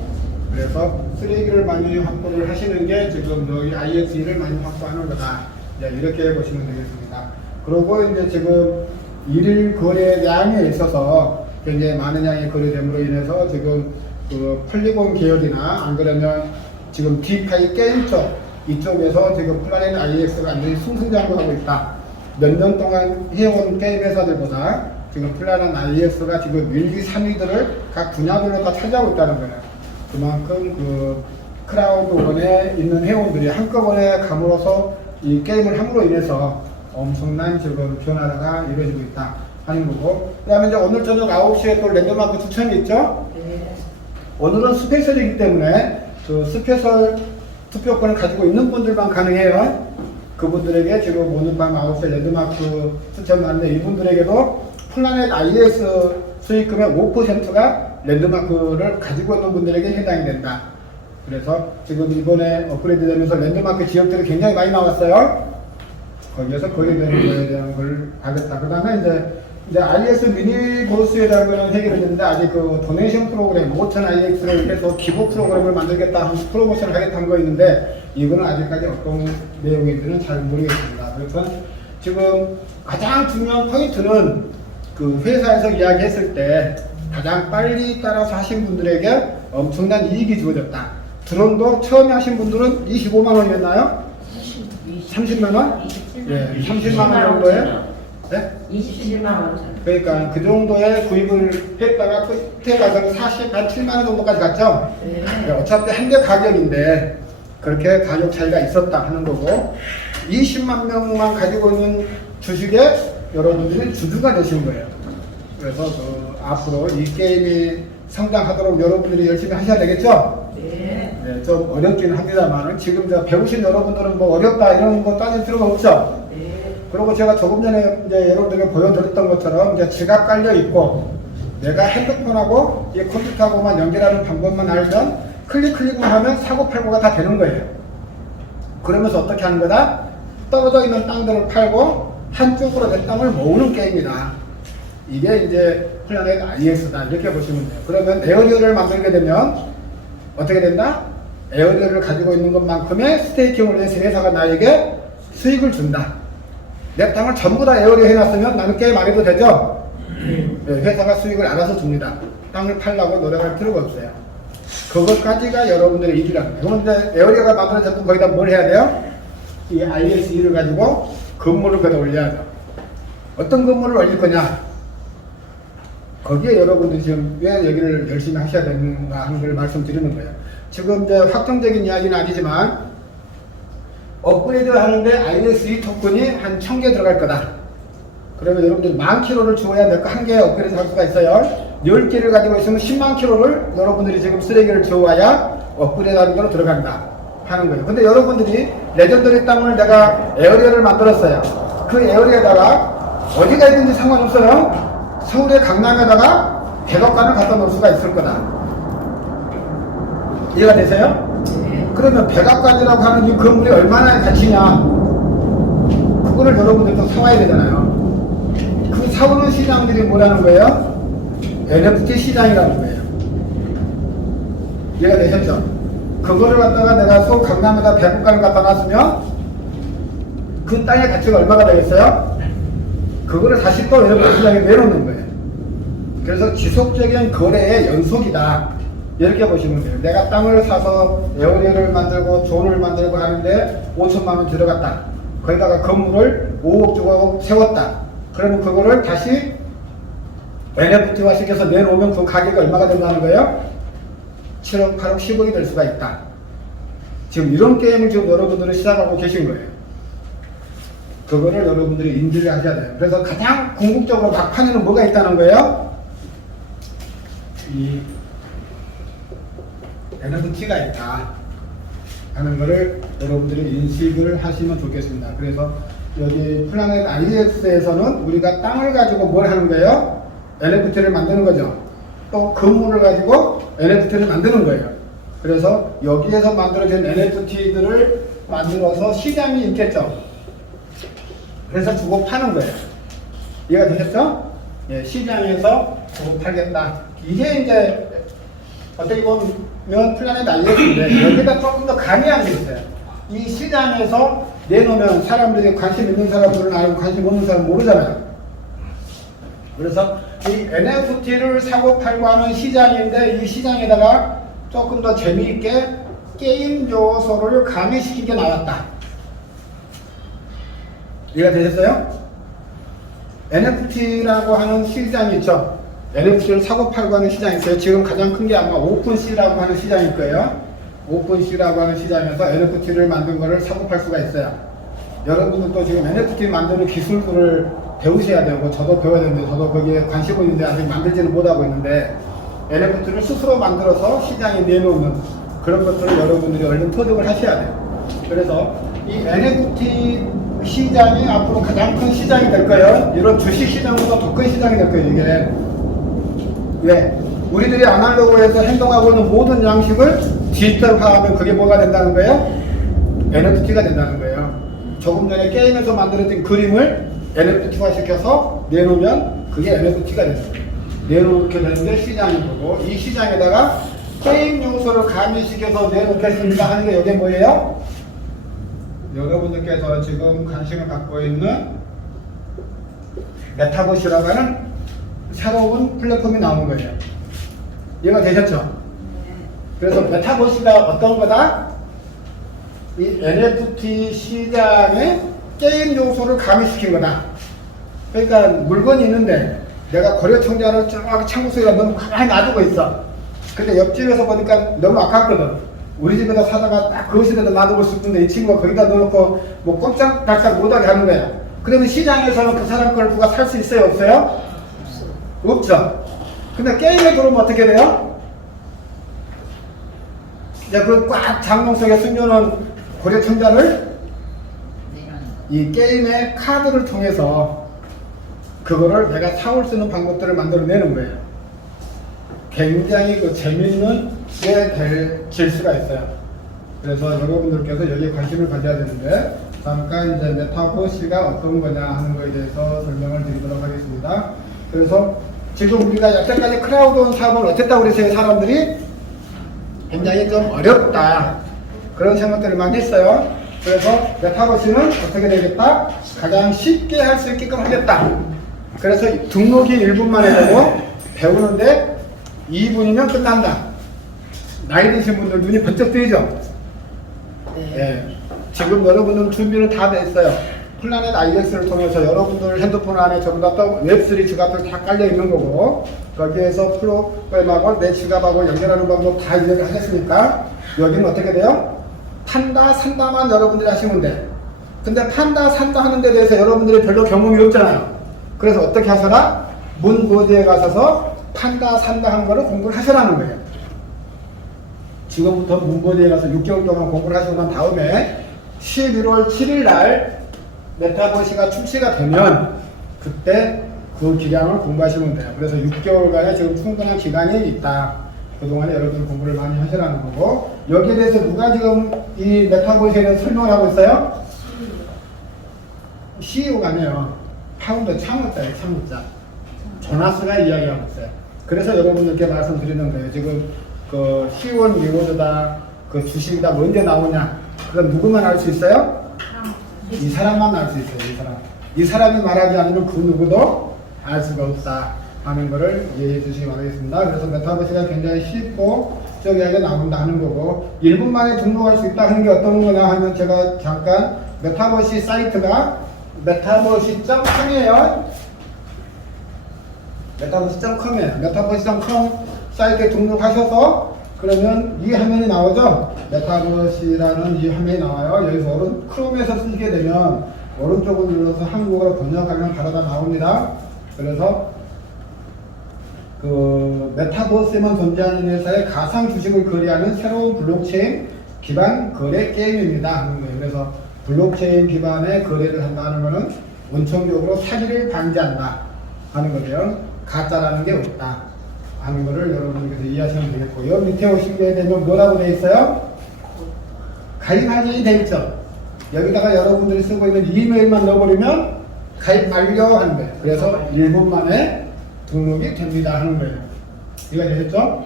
그래서 쓰레기를 많이 확보를 하시는 게 지금 여기 RESE를 많이 확보하는 거다. 이렇게 보시면 되겠습니다. 그리고 이제 지금 일일 거래량에 있어서 굉장히 많은 양의 거래됨으로 인해서 지금 그 폴리곤 계열이나 안 그러면 지금 디파이 게임 쪽 이쪽에서 지금 플라넷 IX가 완전히 승승장구하고 있다. 몇 년 동안 해온 게임 회사들보다 지금 플라넷 IX가 지금 1, 2, 3위들을 각 분야별로 다 차지하고 있다는 거예요. 그만큼 그 크라우드원에 있는 회원들이 한꺼번에 감으로써 이 게임을 함으로 인해서 엄청난 지금 변화가 이루어지고 있다 하는 거고, 그 다음에 이제 오늘 저녁 9시에 또 랜덤마크 추첨이 있죠? 네. 오늘은 스페셜이기 때문에 그 스페셜 투표권을 가지고 있는 분들만 가능해요. 그분들에게 지금 오늘 밤 9시에 랜덤마크 추첨하는데 이분들에게도 플라넷 IS 수익금의 5%가 랜드마크를 가지고 있는 분들에게 해당이 된다. 그래서 지금 이번에 업그레이드 되면서 랜드마크 지역들이 굉장히 많이 나왔어요. 거기에서 거래되는 거에 대한 걸 하겠다. 그 다음에 이제 IS 미니버스에 대한 거는 해결이 됐는데 아직 그 도네이션 프로그램 5,000 IX를 해서 기부 프로그램을 만들겠다, 프로모션을 하겠다는 거 있는데 이거는 아직까지 어떤 내용인지는 잘 모르겠습니다. 그래서 지금 가장 중요한 포인트는 그 회사에서 이야기했을 때 가장 빨리 따라서 하신 분들에게 엄청난 이익이 주어졌다. 드론도 처음에 하신 분들은 25만 원이었나요? 30만 원? 27만 예, 30만 원 정도에? 네? 27만 원. 그러니까 그 정도의 구입을 했다가 끝에 가서 47만 원 정도까지 갔죠? 네. 어차피 한 대 가격인데 그렇게 가격 차이가 있었다 하는 거고, 20만 명만 가지고 있는 주식에 여러분들이 주주가 되신 거예요. 그래서 앞으로 이 게임이 성장하도록 여러분들이 열심히 하셔야 되겠죠? 네. 네, 좀 어렵긴 합니다만 지금 배우신 여러분들은 뭐 어렵다 이런 거 따질 필요가 없죠? 네. 그리고 제가 조금 전에 이제 여러분들에게 보여드렸던 것처럼 이제 지갑 깔려 있고 내가 핸드폰하고 이 컴퓨터하고만 연결하는 방법만 알면 클릭만 하면 사고팔고가 다 되는 거예요. 그러면서 어떻게 하는 거다? 떨어져 있는 땅들을 팔고 한쪽으로 된 땅을 모으는 게임이다. 이게 이제 플라넷 IX다 이렇게 보시면 돼요. 그러면 에어리어를 만들게 되면 어떻게 된다? 에어리어를 가지고 있는 것만큼의 스테이킹을 해서 회사가 나에게 수익을 준다. 내 땅을 전부 다 에어리어 해놨으면 나는 게임 안 해도 되죠? 네, 회사가 수익을 알아서 줍니다. 땅을 팔려고 노력할 필요가 없어요. 그것까지가 여러분들의 일이라는 거예요. 그런데 에어리어가 만들어졌고 거기다 뭘 해야 돼요? 이 ISE를 가지고 건물을 거기다 올려야죠. 어떤 건물을 올릴 거냐? 거기에 여러분들이 지금 왜 여기를 열심히 하셔야 되는가 하는 걸 말씀드리는 거예요. 지금 이제 확정적인 이야기는 아니지만 업그레이드 하는데 ISE 토큰이 한 1000개 들어갈 거다. 그러면 여러분들이 10,000kg를 주어야 내 거 한 개 업그레이드 할 수가 있어요. 10개를 가지고 있으면 10만 킬로를 여러분들이 지금 쓰레기를 주어야 업그레이드 하는 거로 들어간다 하는 거예요. 근데 여러분들이 레전더리 땅을 내가 에어리어를 만들었어요. 그 에어리어에다가 어디가 있는지 상관없어요. 서울의 강남에다가 백악관을 갖다 놓을 수가 있을 거다. 이해가 되세요? 네. 그러면 백악관이라고 하는 이 건물이 얼마나 가치냐? 그거를 여러분들도 사와야 되잖아요. 그 사오는 시장들이 뭐라는 거예요? NFT 시장이라는 거예요. 이해가 되셨죠? 그거를 갖다가 내가 서울 강남에다 백악관을 갖다 놨으면 그 땅의 가치가 얼마가 되겠어요? 그거를 다시 또 여러분 시장에 내놓는 거예요. 그래서 지속적인 거래의 연속이다. 이렇게 보시면 돼요. 내가 땅을 사서 에어리어를 만들고 존을 만들고 하는데 5천만 원 들어갔다. 거기다가 건물을 5억 주고 세웠다. 그러면 그거를 다시 NFT화 시켜서 내놓으면 그 가격이 얼마가 된다는 거예요? 7억, 8억, 10억이 될 수가 있다. 지금 이런 게임을 지금 여러분들은 시작하고 계신 거예요. 그거를 여러분들이 인지를 하셔야 돼요. 그래서 가장 궁극적으로 막판에는 뭐가 있다는 거예요? 이 NFT가 있다 하는 거를 여러분들이 인식을 하시면 좋겠습니다. 그래서 여기 플라넷 IX에서는 우리가 땅을 가지고 뭘 하는 거예요? NFT를 만드는 거죠. 또 건물을 가지고 NFT를 만드는 거예요. 그래서 여기에서 만들어진 NFT들을 만들어서 시장이 있겠죠. 그래서 주고 파는 거예요. 이해가 되셨죠? 예, 시장에서 주고 팔겠다. 이게 이제 어떻게 보면 플라넷 IX인데 여기다 조금 더 가미한 게 있어요. 이 시장에서 내놓으면 사람들이 관심 있는 사람들은 알고 관심 없는 사람은 모르잖아요. 그래서 이 NFT를 사고 팔고 하는 시장인데 이 시장에다가 조금 더 재미있게 게임 요소를 가미시키게 나왔다. 이해가 되셨어요? NFT라고 하는 시장이 있죠. NFT를 사고 팔고 하는 시장이 있어요. 지금 가장 큰 게 아마 오픈시라고 하는 시장일 거예요. 오픈시라고 하는 시장에서 NFT를 만든 거를 사고 팔 수가 있어요. 여러분들도 지금 NFT 만드는 기술들을 배우셔야 되고 저도 배워야 되는데 저도 거기에 관심이 있는데 아직 만들지는 못하고 있는데 NFT를 스스로 만들어서 시장에 내놓는 그런 것들을 여러분들이 얼른 터득을 하셔야 돼요. 그래서 이 NFT 시장이 앞으로 가장 큰 시장이 될 거예요. 이런 주식 시장보다 더 큰 시장이 될 거예요. 이게 왜? 우리들이 아날로그에서 행동하고 있는 모든 양식을 디지털화하면 그게 뭐가 된다는 거예요? NFT가 된다는 거예요. 조금 전에 게임에서 만들어진 그림을 NFT화 시켜서 내놓으면 그게 NFT가 된다. 내놓게 되는데 시장이 보고 이 시장에다가 게임 요소를 가미시켜서 내놓겠습니다 하는 게 이게 뭐예요? 여러분들께서 지금 관심을 갖고 있는 메타버스라고 하는 새로운 플랫폼이 나오는 거예요. 이해가 되셨죠? 그래서 메타버스가 어떤 거다? 이 NFT 시장에 게임 요소를 가미시킨 거다. 그러니까 물건이 있는데 내가 거래청자를 쫙 창구 속에 너무 가만히 놔두고 있어. 근데 옆집에서 보니까 너무 아깝거든. 우리 집에다 사다가 딱 거실에다 놔두고 싶은데 이 친구가 거기다 넣어놓고 뭐 꼼짝달싹 못하게 하는 거야. 그러면 시장에서는 그 사람 걸 누가 살 수 있어요? 없어요? 없죠. 근데 게임에 들어오면 어떻게 돼요? 이제 그 꽉 장롱 속에 숨겨놓은 고래청자를 이 게임의 카드를 통해서 그거를 내가 사올 수 있는 방법들을 만들어내는 거예요. 굉장히 그 재미있는 게 될 수가 있어요. 그래서 여러분들께서 여기에 관심을 가져야 되는데 잠깐 이제 메타버스가 어떤 거냐 하는 거에 대해서 설명을 드리도록 하겠습니다. 그래서 지금 우리가 여태까지 크라우드온 사업을 어땠다고 그랬어요? 사람들이 굉장히 좀 어렵다 그런 생각들을 많이 했어요. 그래서 메타버스는 어떻게 되겠다? 가장 쉽게 할 수 있게끔 하겠다. 그래서 등록이 1분 만에 되고 배우는데 2분이면 끝난다. 나이 드신 분들 눈이 번쩍 뜨이죠? 예. 지금 여러분들 준비는 다 돼 있어요. 플라넷 IX를 통해서 여러분들 핸드폰 안에 전부 다 웹3 지갑들 다 깔려 있는 거고 거기에서 프로그램하고 내 지갑하고 연결하는 방법 다 이해를 하겠습니까? 여기는 어떻게 돼요? 판다 산다만 여러분들이 하시면 돼. 근데 판다 산다 하는 데 대해서 여러분들이 별로 경험이 없잖아요. 그래서 어떻게 하셔라? 문고지에 가셔서 판다 산다 하는 거를 공부를 하셔라는 거예요. 지금부터 문고지에 가서 6개월 동안 공부를 하시고 난 다음에 11월 7일 날 메타버스가 출시가 되면 그때 그 기량을 공부하시면 돼요. 그래서 6개월간의 지금 충분한 기간이 있다. 그동안에 여러분들 공부를 많이 하시라는 거고 여기에 대해서 누가 지금 이 메타버스에 대해서 설명을 하고 있어요? CEO가 아니에요. 파운더 창업자예요. 창업자. 조나스가 이야기하고 있어요. 그래서 여러분들께 말씀드리는 거예요. 지금 그 C1 리워드다 그 주식이다 뭐 언제 나오냐 그건 누구만 알 수 있어요? 이 사람만 알 수 있어요. 이 사람. 이 사람이 말하지 않으면 그 누구도 알 수가 없다 하는 거를 이해해 주시기 바라겠습니다. 그래서 메타버스가 굉장히 쉽고 적용하게 나온다 하는 거고 1분 만에 등록할 수 있다 하는 게 어떤 거냐 하면 제가 잠깐 메타버스 사이트가 메타버스.com이에요. 메타버스.com이에요. 메타버스.com 사이트에 등록하셔서 그러면 이 화면이 나오죠? 메타버스라는 이 화면이 나와요. 여기서 크롬에서 쓰게 되면 오른쪽을 눌러서 한국어로 번역하면 바로 다 나옵니다. 그래서 그 메타버스에만 존재하는 회사의 가상 주식을 거래하는 새로운 블록체인 기반 거래 게임입니다 하는 거예요. 그래서 블록체인 기반의 거래를 한다는 것은 원천적으로 사기를 방지한다 하는 거예요. 가짜라는 게 없다 하는 거를 여러분께서 이해하시면 되겠고 여기 밑에 오시게 되면 뭐라고 되어 있어요? 가입하기 되어 있죠. 여기다가 여러분들이 쓰고 있는 이메일만 넣어버리면 가입 완료하는 거예요. 그래서 1분 만에 등록이 됩니다 하는 거예요. 이해가 되셨죠?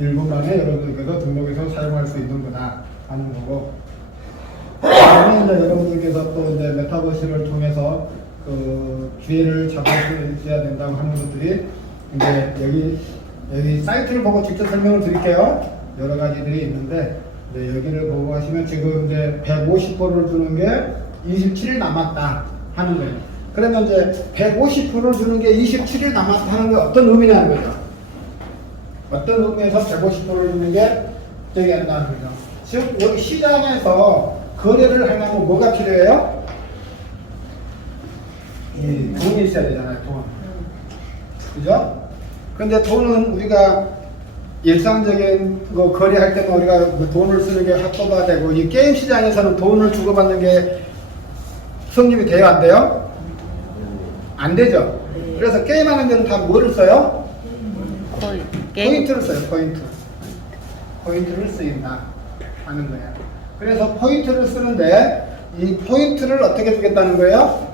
1분 만에 여러분들께서 등록해서 사용할 수 있는 거다 하는 거고 다음에 이제 여러분들께서 또 이제 메타버스를 통해서 그 기회를 잡아주셔야 된다고 하는 것들이 이제 여기 사이트를 보고 직접 설명을 드릴게요. 여러 가지들이 있는데 이제 여기를 보고 하시면 지금 이제 150%를 주는 게 27일 남았다 하는 거예요. 그러면 이제 150%를 주는 게 27일 남았다 하는 게 어떤 의미냐는 거죠. 어떤 의미에서 150%를 주는 게 저기 한다는 거죠. 지금 여기 시장에서 거래를 하려면 뭐가 필요해요? 이 돈이 있어야 되잖아요. 돈. 그죠? 근데 돈은 우리가 일상적인 거 거래할 때는 우리가 뭐 돈을 쓰는 게 합법화 되고 이 게임 시장에서는 돈을 주고받는 게 성립이 돼요? 안 돼요? 안 되죠? 그래서 게임하는 데는 다 뭐를 써요? 포인트를 써요. 포인트를 쓰인다 하는 거예요. 그래서 포인트를 쓰는데 이 포인트를 어떻게 주겠다는 거예요?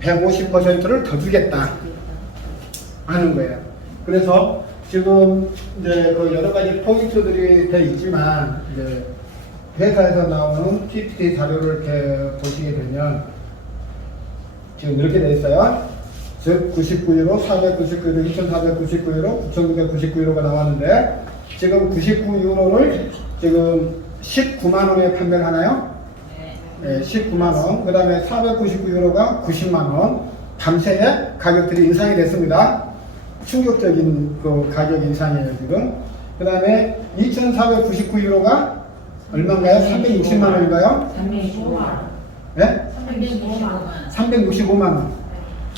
150%를 더 주겠다 하는 거예요. 그래서 지금 이제 그 여러 가지 포인트들이 돼 있지만 이제 회사에서 나오는 PPT 자료를 이렇게 보시게 되면 지금 이렇게 돼 있어요. 즉 99유로, 499유로, 2499유로, 9999유로가 나왔는데 지금 99유로를 지금 19만 원에 판매를 하나요? 네, 19만 원. 그 다음에 499유로가 90만 원. 밤새에 가격들이 인상이 됐습니다. 충격적인 그 가격 인상이에요, 지금. 그 다음에 2,499유로가 얼마인가요? 360만 원인가요? 365만 원. 네? 365만 원. 365만 원.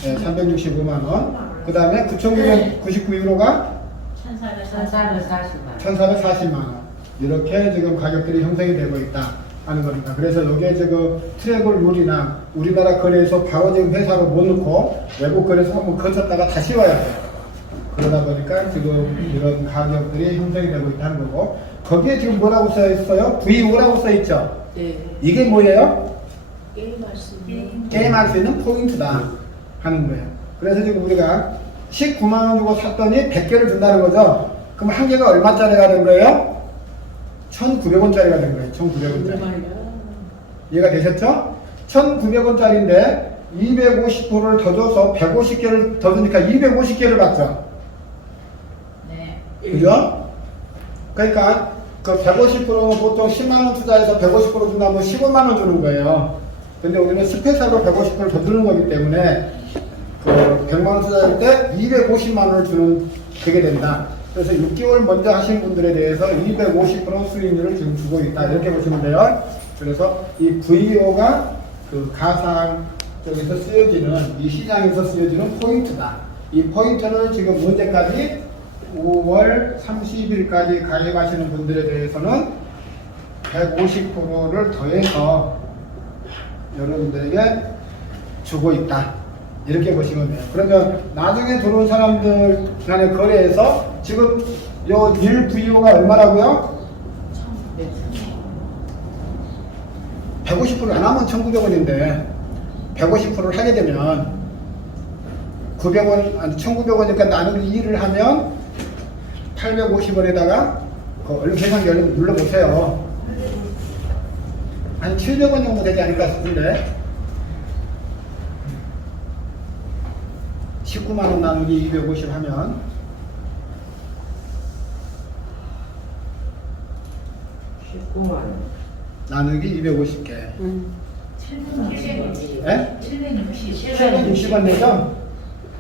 네, 365만 원. 그 다음에 9,999유로가 1,440만 1,440만 원. 이렇게 지금 가격들이 형성이 되고 있다 하는 겁니다. 그래서 여기에 지금 트래블 룰이나 우리나라 거래소 바로 지금 회사로 못 넣고 외국 거래소 한번 거쳤다가 다시 와야 돼요. 그러다 보니까 지금 이런 가격들이 형성이 되고 있다는 거고, 거기에 지금 뭐라고 써 있어요? VO라고 써 있죠? 네. 이게 뭐예요? 게임할 수 있는. 게임할 수 있는 포인트다 하는 거예요. 그래서 지금 우리가 19만 원 주고 샀더니 100개를 준다는 거죠. 그럼 한 개가 얼마짜리가 된 거예요? 1,900원짜리가 된 거예요. 1,900원짜리. 이해가 되셨죠? 1,900원짜리인데 250%를 더 줘서 150개를 더 주니까 250개를 받죠. 네. 그죠? 그러니까 그 150%는 보통 10만원 투자해서 150% 준다면 15만원 주는 거예요. 근데 우리는 스페셜로 150%를 더 주는 거기 때문에 그 100만원 투자할 때 250만원을 주는 그게 된다. 그래서 6개월 먼저 하신 분들에 대해서 250% 수익률을 지금 주고 있다. 이렇게 보시면 돼요. 그래서 이 VO가 그 가상 쪽에서 쓰여지는, 이 시장에서 쓰여지는 포인트다. 이 포인트를 지금 언제까지? 5월 30일까지 가입하시는 분들에 대해서는 150%를 더해서 여러분들에게 주고 있다. 이렇게 보시면 돼요. 그러면 나중에 들어온 사람들 간의 거래에서 지금 요 1VO가 얼마라고요? 150%를 안 하면 1,900원인데 150%를 하게 되면 900원, 아니 1,900원이니까 나누기 2를 하면 850원에다가 그 얼른 계산기 얼른 눌러보세요. 한 700원 정도 되지 않을까 싶은데 19만원 나누기 250 하면 19만 원. 나누기 250개. 760원. 예? 760. 760원 내죠?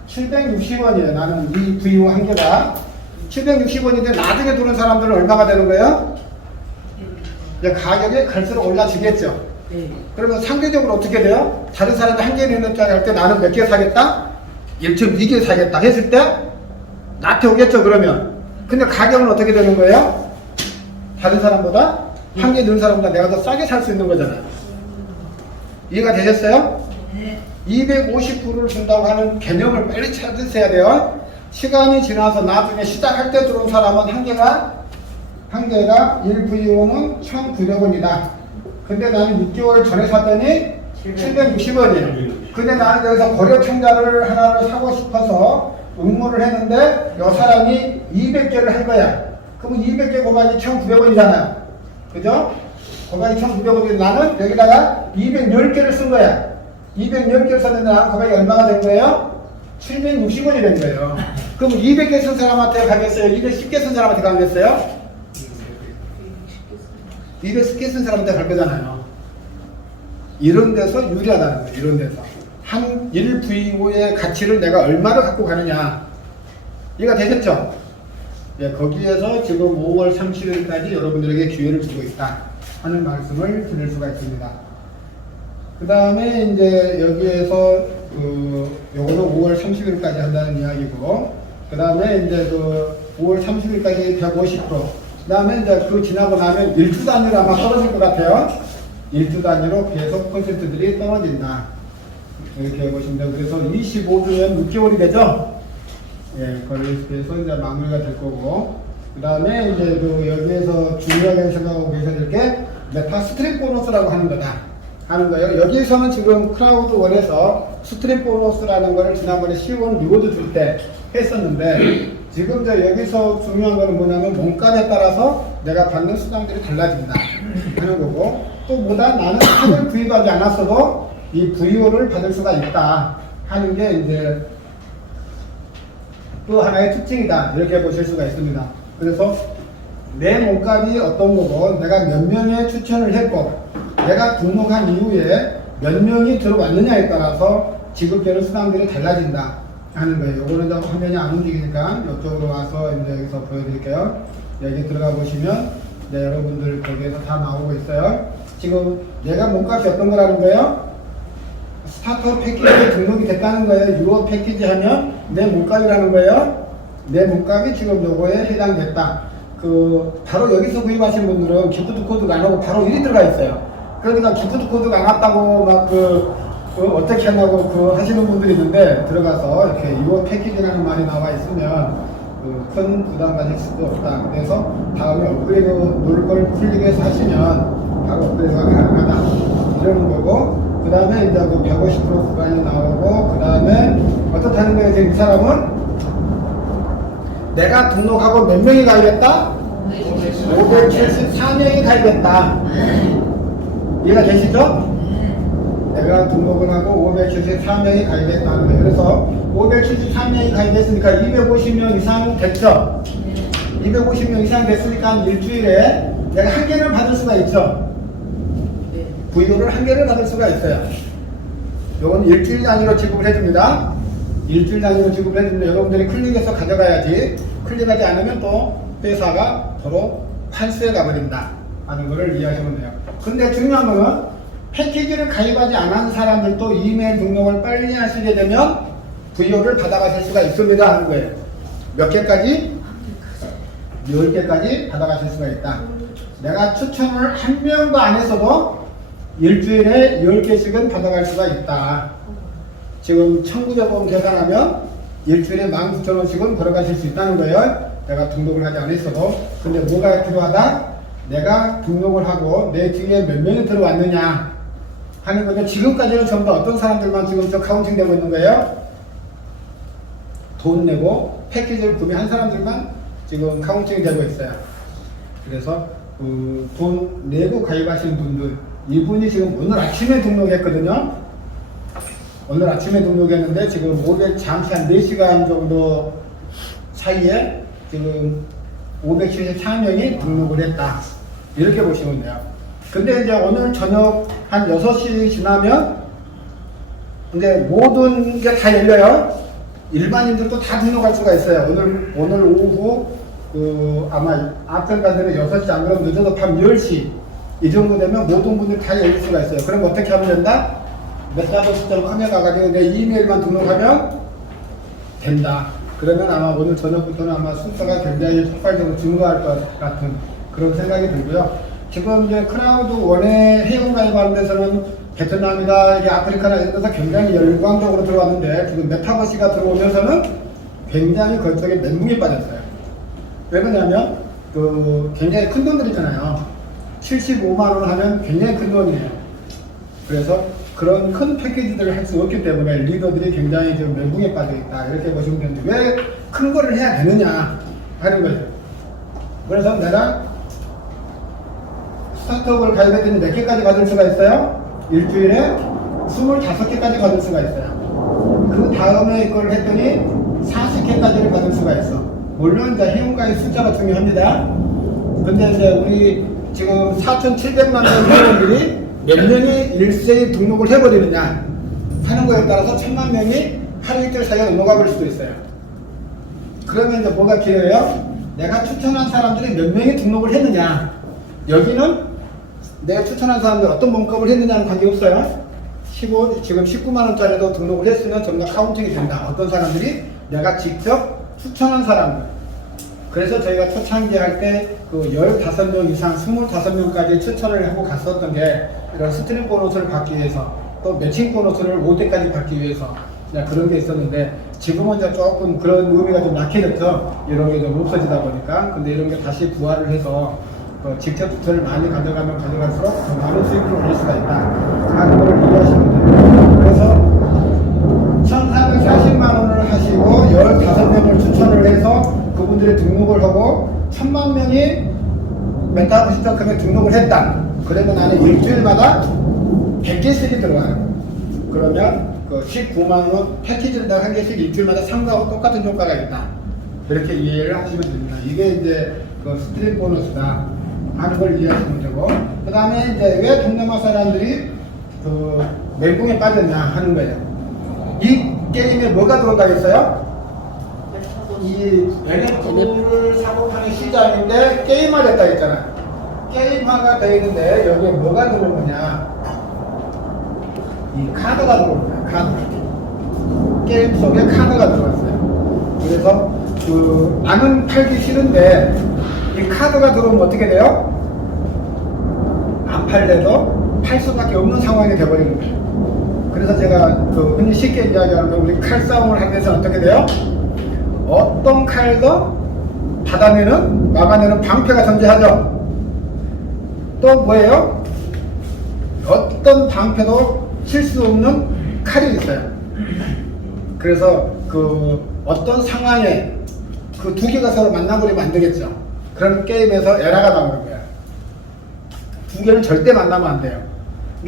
760원이에요. 나는 이 VO 한 개가 760원인데 나중에 들어온 사람들은 얼마가 되는 거예요? 이제 가격이 갈수록 올라지겠죠. 네. 그러면 상대적으로 어떻게 돼요? 다른 사람이 한 개 내는 짜리 할 때 나는 몇 개 사겠다? 1.2개 사겠다 했을 때 나한테 오겠죠, 그러면. 근데 가격은 어떻게 되는 거예요? 다른 사람보다 한 개 넣은 사람보다 내가 더 싸게 살 수 있는 거잖아요. 이해가 되셨어요? 네. 250%를 준다고 하는 개념을 빨리 찾으셔야 돼요. 시간이 지나서 나중에 시작할 때 들어온 사람은 한 개가 1VO는 1,900원이다. 근데 나는 6개월 전에 샀더니 760원이에요. 근데 나는 여기서 고려청자를 하나를 사고 싶어서 응모를 했는데 이 사람이 200개를 할 거야. 그러면 200개 곱하기 1,900원이잖아요. 그죠? 곱하기 1,900원인데 나는 여기다가 210개를 쓴 거야. 210개를 썼는데 나는 곱하기 얼마가 된 거예요? 760원이 된 거예요. 그럼 200개 쓴 사람한테 가겠어요? 210개 쓴 사람한테 가겠어요? 210개 쓴 사람한테 갈 거잖아요. 이런 데서 유리하다는 거예요. 이런 데서. 한 1VO의 가치를 내가 얼마를 갖고 가느냐. 이해가 되셨죠? 예, 거기에서 지금 5월 30일까지 여러분들에게 기회를 주고 있다 하는 말씀을 드릴 수가 있습니다. 그 다음에 이제 여기에서 요거는 5월 30일까지 한다는 이야기고, 그 다음에 이제 5월 30일까지 150%, 그 다음에 이제 지나고 나면 1주 단위로 아마 떨어질 것 같아요. 1주 단위로 계속 퍼센트들이 떨어진다. 이렇게 보시면 돼요. 그래서 25주면 6개월이 되죠? 예, 거기에서 이제 마무리가 될 거고, 그 다음에 이제 여기에서 중요하게 생각하고 계셔야 될 게 메타 스트립 보너스라고 하는 거다. 하는 거예요. 여기에서는 지금 크라우드 원에서 스트립 보너스라는 거를 지난번에 10원 리워드 줄 때 했었는데, 지금 여기서 중요한 거는 뭐냐면 몸값에 따라서 내가 받는 수당들이 달라진다 하는 거고, 또 뭐다 나는 상을 구입하지 않았어도 이 VO를 받을 수가 있다 하는 게 이제 또 하나의 특징이다. 이렇게 보실 수가 있습니다. 그래서 내 몸값이 어떤 거고, 내가 몇 명의 추천을 했고, 내가 등록한 이후에 몇 명이 들어왔느냐에 따라서 지급되는 수당들이 달라진다 하는 거예요. 요거는 화면이 안 움직이니까 이쪽으로 와서 이제 여기서 보여드릴게요. 여기 들어가 보시면 네, 여러분들 거기에서 다 나오고 있어요. 지금 내가 몸값이 어떤 거라는 거예요? 스타터 패키지에 등록이 됐다는 거예요. 유어 패키지 하면 내 몸값이라는 거예요. 내 몸값이 지금 요거에 해당됐다. 바로 여기서 구입하신 분들은 기프트 코드가 안 오고 바로 일이 들어가 있어요. 그러니까 기프트 코드가 안 왔다고 막 어떻게 하냐고 하시는 분들이 있는데 들어가서 이렇게 유어 패키지라는 말이 나와 있으면 큰 부담 가질 수도 없다. 그래서 다음에 업그레이드 누를 걸 클릭해서 하시면 바로 업그레이드가 가능하다. 이러는 거고, 그 다음에 이제 150% 구간이 나오고, 그 다음에 어떻다는 거예요? 지금 이 사람은 내가 등록하고 몇 명이 가입했다? 574명이 가입했다. 이해가 되시죠? 내가 등록을 하고 574명이 가입했다는 거예요. 그래서 573명이 가입했으니까 250명 이상 됐죠? 250명 이상 됐으니까 일주일에 내가 한 개를 받을 수가 있죠? 부여를 한 개를 받을 수가 있어요. 요건 일주일 단위로 지급을 해줍니다. 일주일 단위로 지급을 해주면 여러분들이 클릭해서 가져가야지, 클릭하지 않으면 또 회사가 도로 환수해 가버린다 하는 것을 이해하시면 돼요. 근데 중요한 거는 패키지를 가입하지 않은 사람들도 이메일 등록을 빨리 하시게 되면 VO를 받아가실 수가 있습니다 하는 거예요. 몇 개까지? 10개까지 받아가실 수가 있다. 내가 추천을 한 명도 안 했어도 일주일에 10개씩은 받아갈 수가 있다. 지금 1900원 계산하면 일주일에 19,000원씩은 벌어가실 수 있다는 거예요. 내가 등록을 하지 않았어도. 근데 뭐가 필요하다? 내가 등록을 하고 내 뒤에 몇 명이 들어왔느냐 하는 건데, 지금까지는 전부 다 어떤 사람들만 지금 저 카운팅 되고 있는 거예요? 돈 내고 패키지를 구매한 사람들만 지금 카운팅이 되고 있어요. 그래서 돈 내고 가입하신 분들, 이분이 지금 오늘 아침에 등록했거든요. 오늘 아침에 등록했는데 지금 잠시 한 4시간 정도 사이에 지금 574명이 등록을 했다. 이렇게 보시면 돼요. 근데 이제 오늘 저녁 한 6시 지나면 이제 모든 게 다 열려요. 일반인들도 다 등록할 수가 있어요. 오늘 오후 아마 아틀가드는 6시, 안 그러면 늦어도 밤 10시 이 정도 되면 모든 분들이 다 열릴 수가 있어요. 그럼 어떻게 하면 된다? 메타버스처럼 하면 가가지고 내 이메일만 등록하면 된다. 그러면 아마 오늘 저녁부터는 아마 순서가 굉장히 폭발적으로 증가할 것 같은 그런 생각이 들고요. 지금 이제 크라우드 원에 회원 가입하는 데서는 베트남이나 이게 아프리카나 이런 데서 굉장히 열광적으로 들어왔는데, 지금 메타버스가 들어오면서는 굉장히 그쪽에 멘붕이 빠졌어요. 왜 그러냐면 굉장히 큰 돈들 있잖아요. 75만원 하면 굉장히 큰 돈이에요. 그래서 그런 큰 패키지들을 할 수 없기 때문에 리더들이 굉장히 지금 멘붕에 빠져 있다, 이렇게 보시면 되는데, 왜 큰 거를 해야 되느냐 하는 거예요. 그래서 내가 스타트업을 가입했더니 몇 개까지 받을 수가 있어요? 일주일에 25개까지 받을 수가 있어요. 그 다음에 이걸 했더니 40개까지를 받을 수가 있어. 물론 이제 회원가입 숫자가 중요합니다. 근데 이제 우리 지금 4,700만 명 회원들이 몇 명이 일세에 등록을 해버리느냐 하는 거에 따라서 1,000만 명이 하루 이틀 사이에 넘어가 볼 수도 있어요. 그러면 이제 뭐가 필요해요? 내가 추천한 사람들이 몇 명이 등록을 했느냐. 여기는 내가 추천한 사람들 어떤 몸값을 했느냐는 관계없어요. 지금 19만원짜리도 등록을 했으면 전부 다 카운팅이 된다. 어떤 사람들이 내가 직접 추천한 사람들. 그래서 저희가 초창기 할 때 15명 이상 25명까지 추천을 하고 갔었던 게 이런 스트림 보너스를 받기 위해서, 또 매칭 보너스를 5대까지 받기 위해서 그런 게 있었는데, 지금은 이제 조금 그런 의미가 좀 약해졌죠. 이런 게 좀 없어지다 보니까. 근데 이런 게 다시 부활을 해서 직접 추천을 많이 가져가면 가져갈수록 더 많은 수익을 올릴 수가 있다 하는 걸 이해하시면 돼요. 그래서 1,440만원을 하시고 15명을 추천을 해서 그분들이 등록을 하고 1,000만 명이 메타버스닷컴에 등록을 했다. 그러면 나는 일주일마다 100개씩이 들어가요. 그러면 19만원 패키지를 한 개씩 일주일마다 상가하고 똑같은 효과가 있다. 이렇게 이해를 하시면 됩니다. 이게 이제 스트림 보너스다 하는 걸 이해하시면 되고, 그 다음에 이제 왜 동남아 사람들이 멘붕에 빠졌냐 하는 거예요. 이 게임에 뭐가 들어가 있어요? 이 NFT를 사고 파는 시장인데 게임화됐다 했잖아요. 게임화가 되어 있는데 여기에 뭐가 들어오느냐? 이 카드가 들어오는 거예요. 카드. 게임 속에 카드가 들어왔어요. 그래서 나는 팔기 싫은데 이 카드가 들어오면 어떻게 돼요? 안 팔래도 팔 수밖에 없는 상황이 돼버리는 거예요. 그래서 제가 흔히 쉽게 이야기하는 건 우리 칼싸움을 하면서 어떻게 돼요? 어떤 칼도 막아내는 방패가 존재하죠. 또 뭐예요? 어떤 방패도 칠 수 없는 칼이 있어요. 그래서 어떤 상황에 그 두 개가 서로 만나버리면 안 되겠죠. 그런 게임에서 에라가 나오는 거예요. 두 개는 절대 만나면 안 돼요.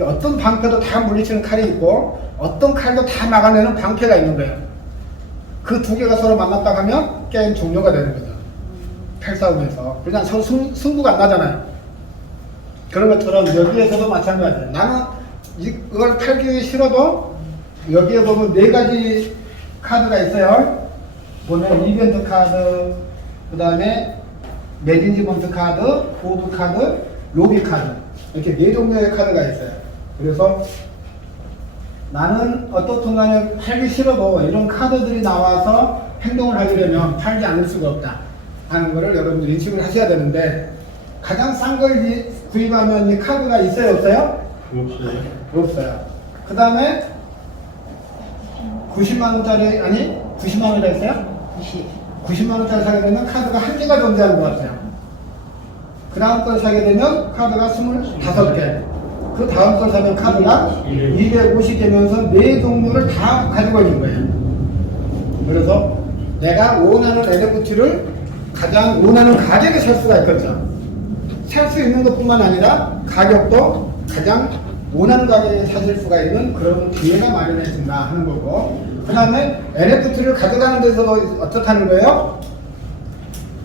어떤 방패도 다 물리치는 칼이 있고 어떤 칼도 다 막아내는 방패가 있는 거예요. 그 두 개가 서로 만났다 하면 게임 종료가 되는 거죠. 칼싸움에서. 그냥 서로 승부가 안 나잖아요. 그런 것처럼 여기에서도 마찬가지예요. 나는 이걸 팔기 싫어도 여기에 보면 4가지 카드가 있어요. 보면 이벤트 카드, 그 다음에 매니지먼트 카드, 보드 카드, 로비 카드, 이렇게 4종류의 카드가 있어요. 그래서 나는 어떤 순간에 팔기 싫어도 이런 카드들이 나와서 행동을 하려면 팔지 않을 수가 없다 하는 것을 여러분들이 인식을 하셔야 되는데, 가장 싼 걸 구입하면 이 카드가 있어요, 없어요? 없어요. 없어요. 그 다음에 90만원짜리, 아니 90만원짜리 있어요? 90만원짜리 사게 되면 카드가 한 개가 존재하는 것 같아요. 그 다음 걸 사게 되면 카드가 25개. 그 다음 걸 사면 카드가 250개면서 4종류를 다 가지고 있는 거예요. 그래서 내가 원하는 NFT를 가장 원하는 가격에 살 수가 있겠죠. 살 수 있는 것뿐만 아니라 가격도 가장 원하는 가격에 사실 수가 있는 그런 기회가 마련해진다 하는 거고, 그 다음에 NFT를 가져가는 데서도 어떻다는 거예요?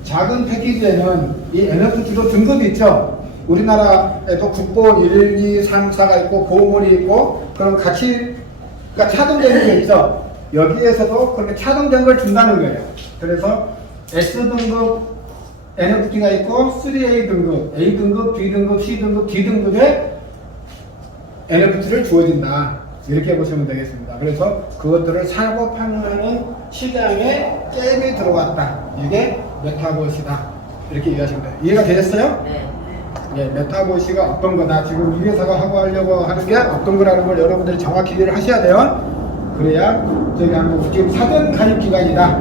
작은 패키지에는 이 NFT로 등급이 있죠. 우리나라에도 국보 1, 2, 3, 4가 있고 보물이 있고 그런 가치가 차등되는 게 있죠. 여기에서도 그렇게 차등된 걸 준다는 거예요. 그래서 S등급 NFT가 있고 3A 등급, A 등급, B 등급, C 등급, D 등급의 NFT를 주어진다. 이렇게 보시면 되겠습니다. 그래서 그것들을 사고 판매하는 시장에 게임이 들어왔다. 이게 메타버스다. 이렇게 이해하시면 돼요. 이해가 되셨어요? 네. 예, 메타버스가 어떤 거다. 지금 이 회사가 하려고 하는 게 어떤 거라는 걸 여러분들이 정확히 이해를 하셔야 돼요. 그래야 저기 한번 지금 사전 가입 기간이다.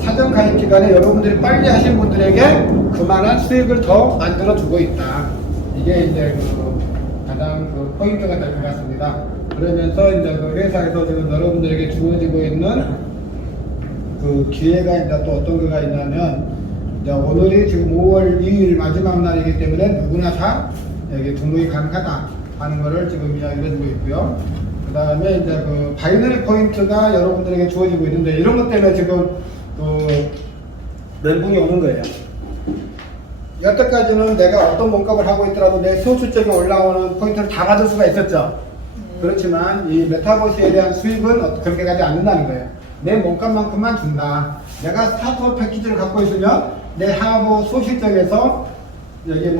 사전 가입 기간에 여러분들이 빨리 하신 분들에게 그만한 수익을 더 만들어 주고 있다. 이게 이제 가장 포인트가 될 것 같습니다. 그러면서 이제 회사에서 지금 여러분들에게 주어지고 있는 기회가 이제 또 어떤 거가 있냐면, 이제 오늘이 지금 5월 2일 마지막 날이기 때문에 누구나 다 여기 등록이 가능하다 하는 거를 지금 이야기를 해주고 있고요. 그 다음에 이제 바이너리 포인트가 여러분들에게 주어지고 있는데, 이런 것 때문에 지금 멘붕이 오는 거예요. 여태까지는 내가 어떤 몸값을 하고 있더라도 내 소수점에 올라오는 포인트를 다 가질 수가 있었죠. 그렇지만 이 메타버스에 대한 수익은 그렇게 가지 않는다는 거예요. 내 몸값만큼만 준다. 내가 스타트업 패키지를 갖고 있으면 내 하부 소실적에서 여기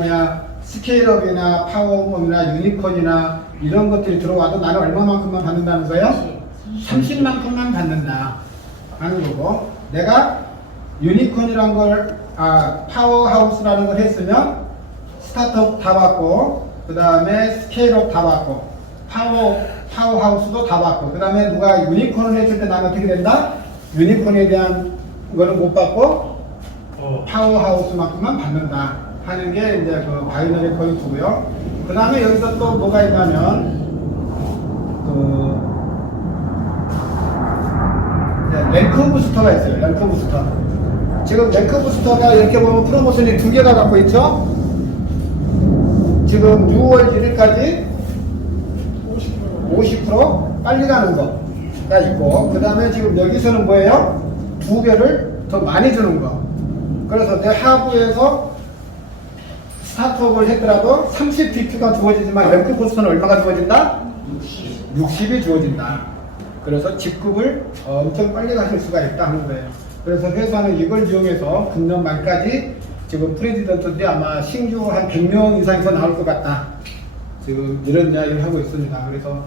스케일업이나 파워업이나 유니콘이나 이런 것들이 들어와도 나는 얼마만큼만 받는다는 거예요? 30만큼만 받는다 하는 거고, 내가 유니콘이란 걸 파워하우스라는 걸 했으면 스타트업 다 받고, 그 다음에 스케일업 다 받고, 파워하우스도 다 받고, 그 다음에 누가 유니콘을 했을 때 나는 어떻게 된다? 유니콘에 대한 거는 못 받고 파워하우스만큼만 받는다 하는 게 이제 바이너리 포인트고요. 그 다음에 여기서 또 뭐가 있냐면 랭크 부스터가 있어요. 랭크 부스터. 지금 랭크 부스터가 이렇게 보면 프로모션이 2개가 갖고 있죠. 지금 6월 1일까지 50% 빨리 가는 거가 있고, 그 다음에 지금 여기서는 뭐예요? 2배를 더 많이 주는 거. 그래서 내 하부에서 스타트업을 했더라도 30BP가 주어지지만 랭크 부스터는 얼마가 주어진다? 60이 주어진다. 그래서 직급을 엄청 빨리 가실 수가 있다 하는 거예요. 그래서 회사는 이걸 이용해서 금년 말까지 지금 프레지던트들이 아마 신규 한 100명 이상에서 나올 것 같다. 지금 이런 이야기를 하고 있습니다. 그래서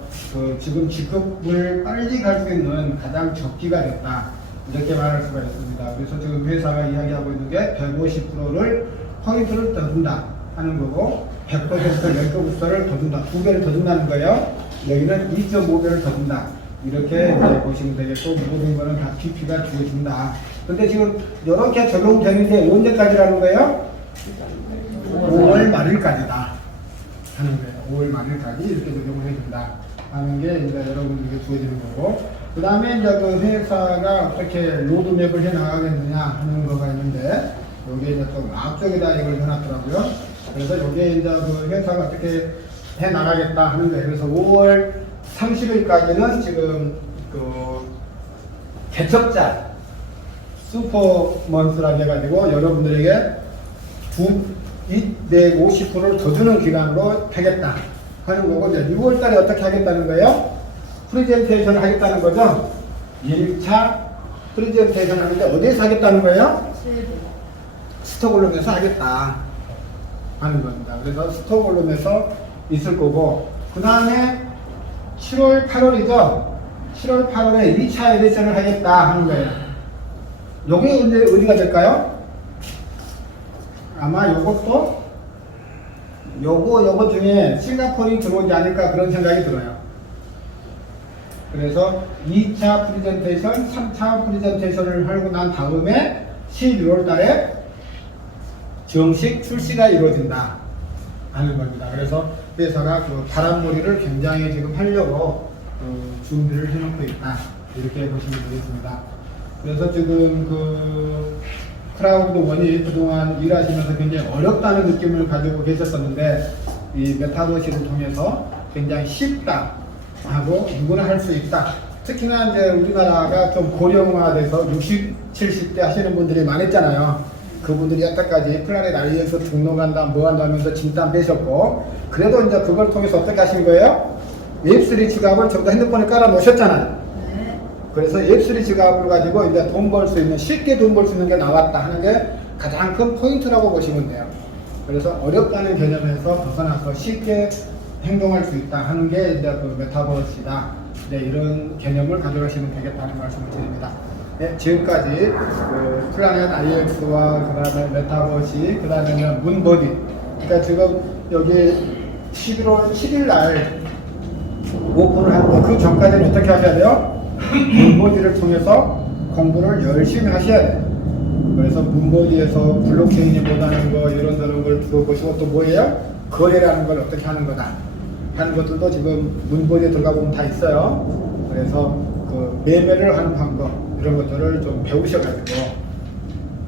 지금 직급을 빨리 갈 수 있는 가장 적기가 됐다. 이렇게 말할 수가 있습니다. 그래서 지금 회사가 이야기하고 있는 게 150%를 포인트를 더 준다 하는 거고 100% 연금부서를 더 준다. 2배를 더 준다는 거예요. 여기는 2.5배를 더 준다. 이렇게 이제 보시면 되겠고 모든 거는 다 PP가 주어진다. 근데 지금 이렇게 적용되는 게 언제까지라는 거예요? 5월 말일까지다 하는 거예요. 5월 말일까지 이렇게 적용을 해준다 하는 게 이제 여러분들에게 주어지는 거고, 그 다음에 이제 그 회사가 어떻게 로드맵을 해 나가겠느냐 하는 거가 있는데, 여기에 이제 좀 앞쪽에다 이걸 해놨더라고요. 그래서 여기에 이제 그 회사가 어떻게 해 나가겠다 하는 거예요. 그래서 5월 30일까지는 지금 그 개척자 슈퍼먼스라고 해가지고 여러분들에게 250%를 더 주는 기간으로 하겠다 하는 거고, 이제 6월 달에 어떻게 하겠다는 거예요? 프레젠테이션을 하겠다는 거죠. 1차 프레젠테이션 하는데 어디에서 하겠다는 거예요? 스톡홀름에서 하겠다 하는 겁니다. 그래서 스톡홀름에서 있을 거고, 그 다음에 7월, 8월이죠. 7월, 8월에 2차 에디션을 하겠다 하는 거예요. 요게 언제 어디가 될까요? 아마 요것도 요거 중에 싱가포르이 들어오지 않을까 그런 생각이 들어요. 그래서 2차 프레젠테이션, 3차 프레젠테이션을 하고 난 다음에 11월 달에 정식 출시가 이루어진다 하는 겁니다. 그래서 회사가 그 바람놀이를 굉장히 지금 하려고 준비를 해놓고 있다. 이렇게 보시면 되겠습니다. 그래서 지금 그 크라우드 원이 그동안 일하시면서 굉장히 어렵다는 느낌을 가지고 계셨었는데, 이 메타버시를 통해서 굉장히 쉽다 하고 누구나 할 수 있다. 특히나 이제 우리나라가 좀 고령화돼서 60, 70대 하시는 분들이 많았잖아요. 그분들이 여태까지 플라넷 알리에서 등록한다, 뭐 한다 하면서 진땀 빼셨고, 그래도 이제 그걸 통해서 어떻게 하신 거예요? 웹3 지갑을 전부 다 핸드폰에 깔아 놓으셨잖아요. 그래서 웹3 지갑을 가지고 이제 돈 벌 수 있는, 쉽게 돈 벌 수 있는 게 나왔다 하는 게 가장 큰 포인트라고 보시면 돼요. 그래서 어렵다는 개념에서 벗어나서 쉽게 행동할 수 있다 하는 게 이제 그 메타버스다. 네, 이런 개념을 가져가시면 되겠다는 말씀을 드립니다. 네, 지금까지 그 플라넷 IX와 그 다음에 메타버시, 그 다음에 문버디. 그러니까 지금 여기 11월 7일 날 오픈을 하고, 그 전까지는 어떻게 하셔야 돼요? 문버디를 통해서 공부를 열심히 하셔야 돼요. 그래서 문버디에서 블록체인이 뭐라는 거 이런저런 걸 들어보시고, 또 뭐예요? 거래라는 걸 어떻게 하는 거다 하는 것들도 지금 문버디에 들어가 보면 다 있어요. 그래서 그 매매를 하는 방법 이런 것들을 좀 배우셔가지고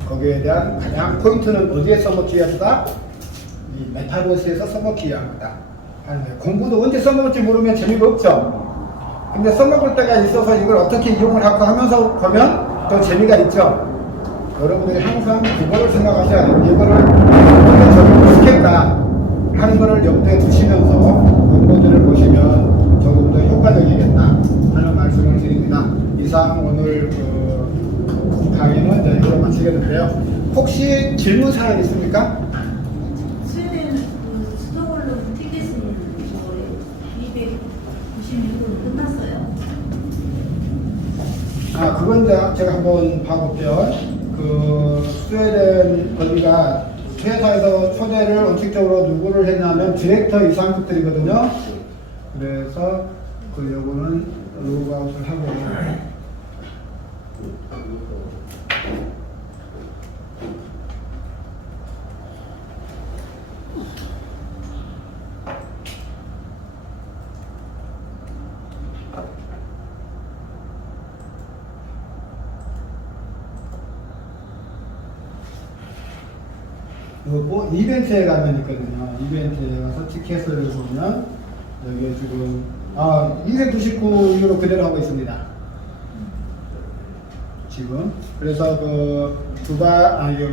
거기에 대한 가장 포인트는 어디에 써먹기 위해서다? 이 메타버스에서 써먹기 위한 거다 하는 거예요. 공부도 언제 써먹을지 모르면 재미가 없죠. 근데 써먹을 때가 있어서 이걸 어떻게 이용을 하고 하면서 보면 또 재미가 있죠. 여러분들이 항상 그거를 생각하셔야 돼요. 이거를 어떻게 적용시킬까 하는 거를 염두에 두시면서 문고들을 보시면 조금 더 효과적이겠다 하는 말씀을 드립니다. 이상 오늘 그 강의는 여기로 마치겠는데요. 혹시 질문 사항 있습니까? 스웨덴 그 스톡홀름 티켓은 296은 끝났어요. 아, 그건 제가 한번 봐볼게요. 그 스웨덴 거기가 회사에서 초대를 원칙적으로 누구를 했냐면 디렉터 이상급들이거든요. 그래서 그 요거는 로그아웃을 하고 뭐 이벤트에 가면 있거든요. 이벤트에 가서 티켓을 보면 여기에 지금 299유로 그대로 하고 있습니다. 지금 그래서 그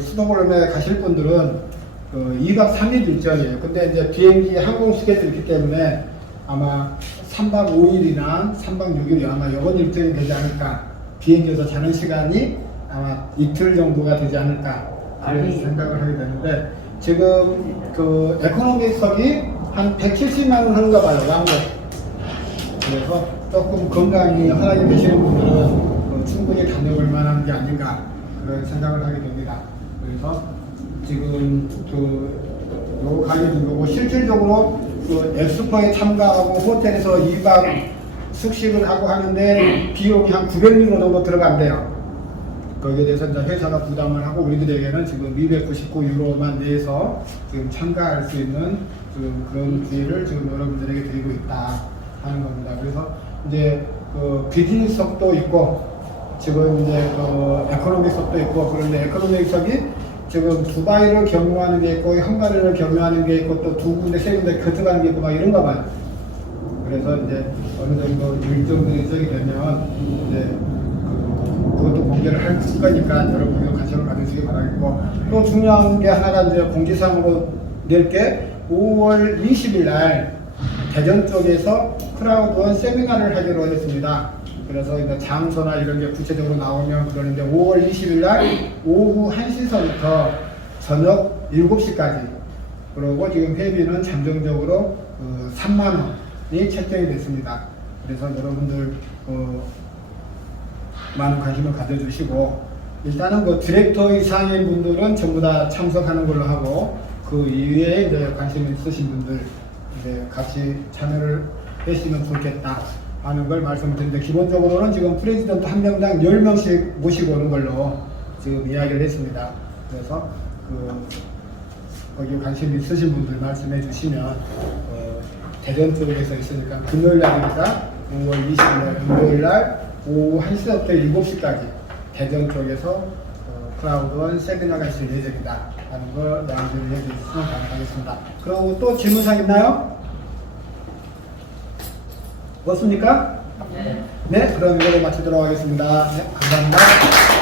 스톡홀름에 가실 분들은 그 2박 3일 일정이에요. 근데 이제 비행기 항공 스케줄이 있기 때문에 아마 3박 5일이나 3박 6일이 아마 이번 일정이 되지 않을까. 비행기에서 자는 시간이 아마 이틀 정도가 되지 않을까 그런 아니. 생각을 하게 되는데 지금 그 에코노믹석이 한 170만 원 하는가 봐요 왕복. 그래서 조금 건강이 허락이 되시는 분들은 충분히 다녀올 만한 게 아닌가 그런 생각을 하게 됩니다. 그래서 지금 요 가격인 거고 실질적으로 그 엑스포에 참가하고 호텔에서 2박 숙식을 하고 하는데 비용이 한 900유로 정도 들어간대요. 거기에 대해서 이제 회사가 부담을 하고 우리들에게는 지금 299유로만 내서 지금 참가할 수 있는 그런 기회를 지금 여러분들에게 드리고 있다 하는 겁니다. 그래서 이제 그 비즈니스석도 있고 지금 이제 그 에코노믹석도 있고 그런데 에코노믹석이 지금 두바이를 경유하는 게 있고 헝가리를 경유하는 게 있고 또 두 군데 세 군데 거쳐가는 게 있고 막 이런가 봐요. 그래서 이제 어느 정도 일정들이 저기 되면 이제 그것도 공개를 할 거니까 여러분이 관심을 가지시기 바라겠고 또 중요한 게 하나가 이제 공지사항으로 낼 게 5월 20일 날 대전 쪽에서 크라우드원 세미나를 하기로 했습니다. 그래서 이제 장소나 이런 게 구체적으로 나오면 그러는데 5월 20일 날 오후 1시서부터 저녁 7시까지 그리고 지금 회비는 잠정적으로 3만 원이 책정이 됐습니다. 그래서 여러분들 많은 관심을 가져주시고 일단은 그 디렉터 이상인 분들은 전부 다 참석하는 걸로 하고 그 이외에 이제 관심 있으신 분들 이제 같이 참여를 했으면 좋겠다 하는 걸 말씀드리는데 기본적으로는 지금 프레지던트 한 명당 10명씩 모시고 오는 걸로 지금 이야기를 했습니다. 그래서 거기 관심 있으신 분들 말씀해 주시면 대전 쪽에서 있으니까 금요일 날이니까 5월 20일 날 금요일 날 오후 1시부터 7시까지 대전 쪽에서 크라우드원 세미나가 있을 예정이다 하는 걸 양해를 해주시면 감사하겠습니다. 그리고 또 질문사항 있나요? 없습니까? 네. 네, 그럼 이걸로 마치도록 하겠습니다. 네, 감사합니다.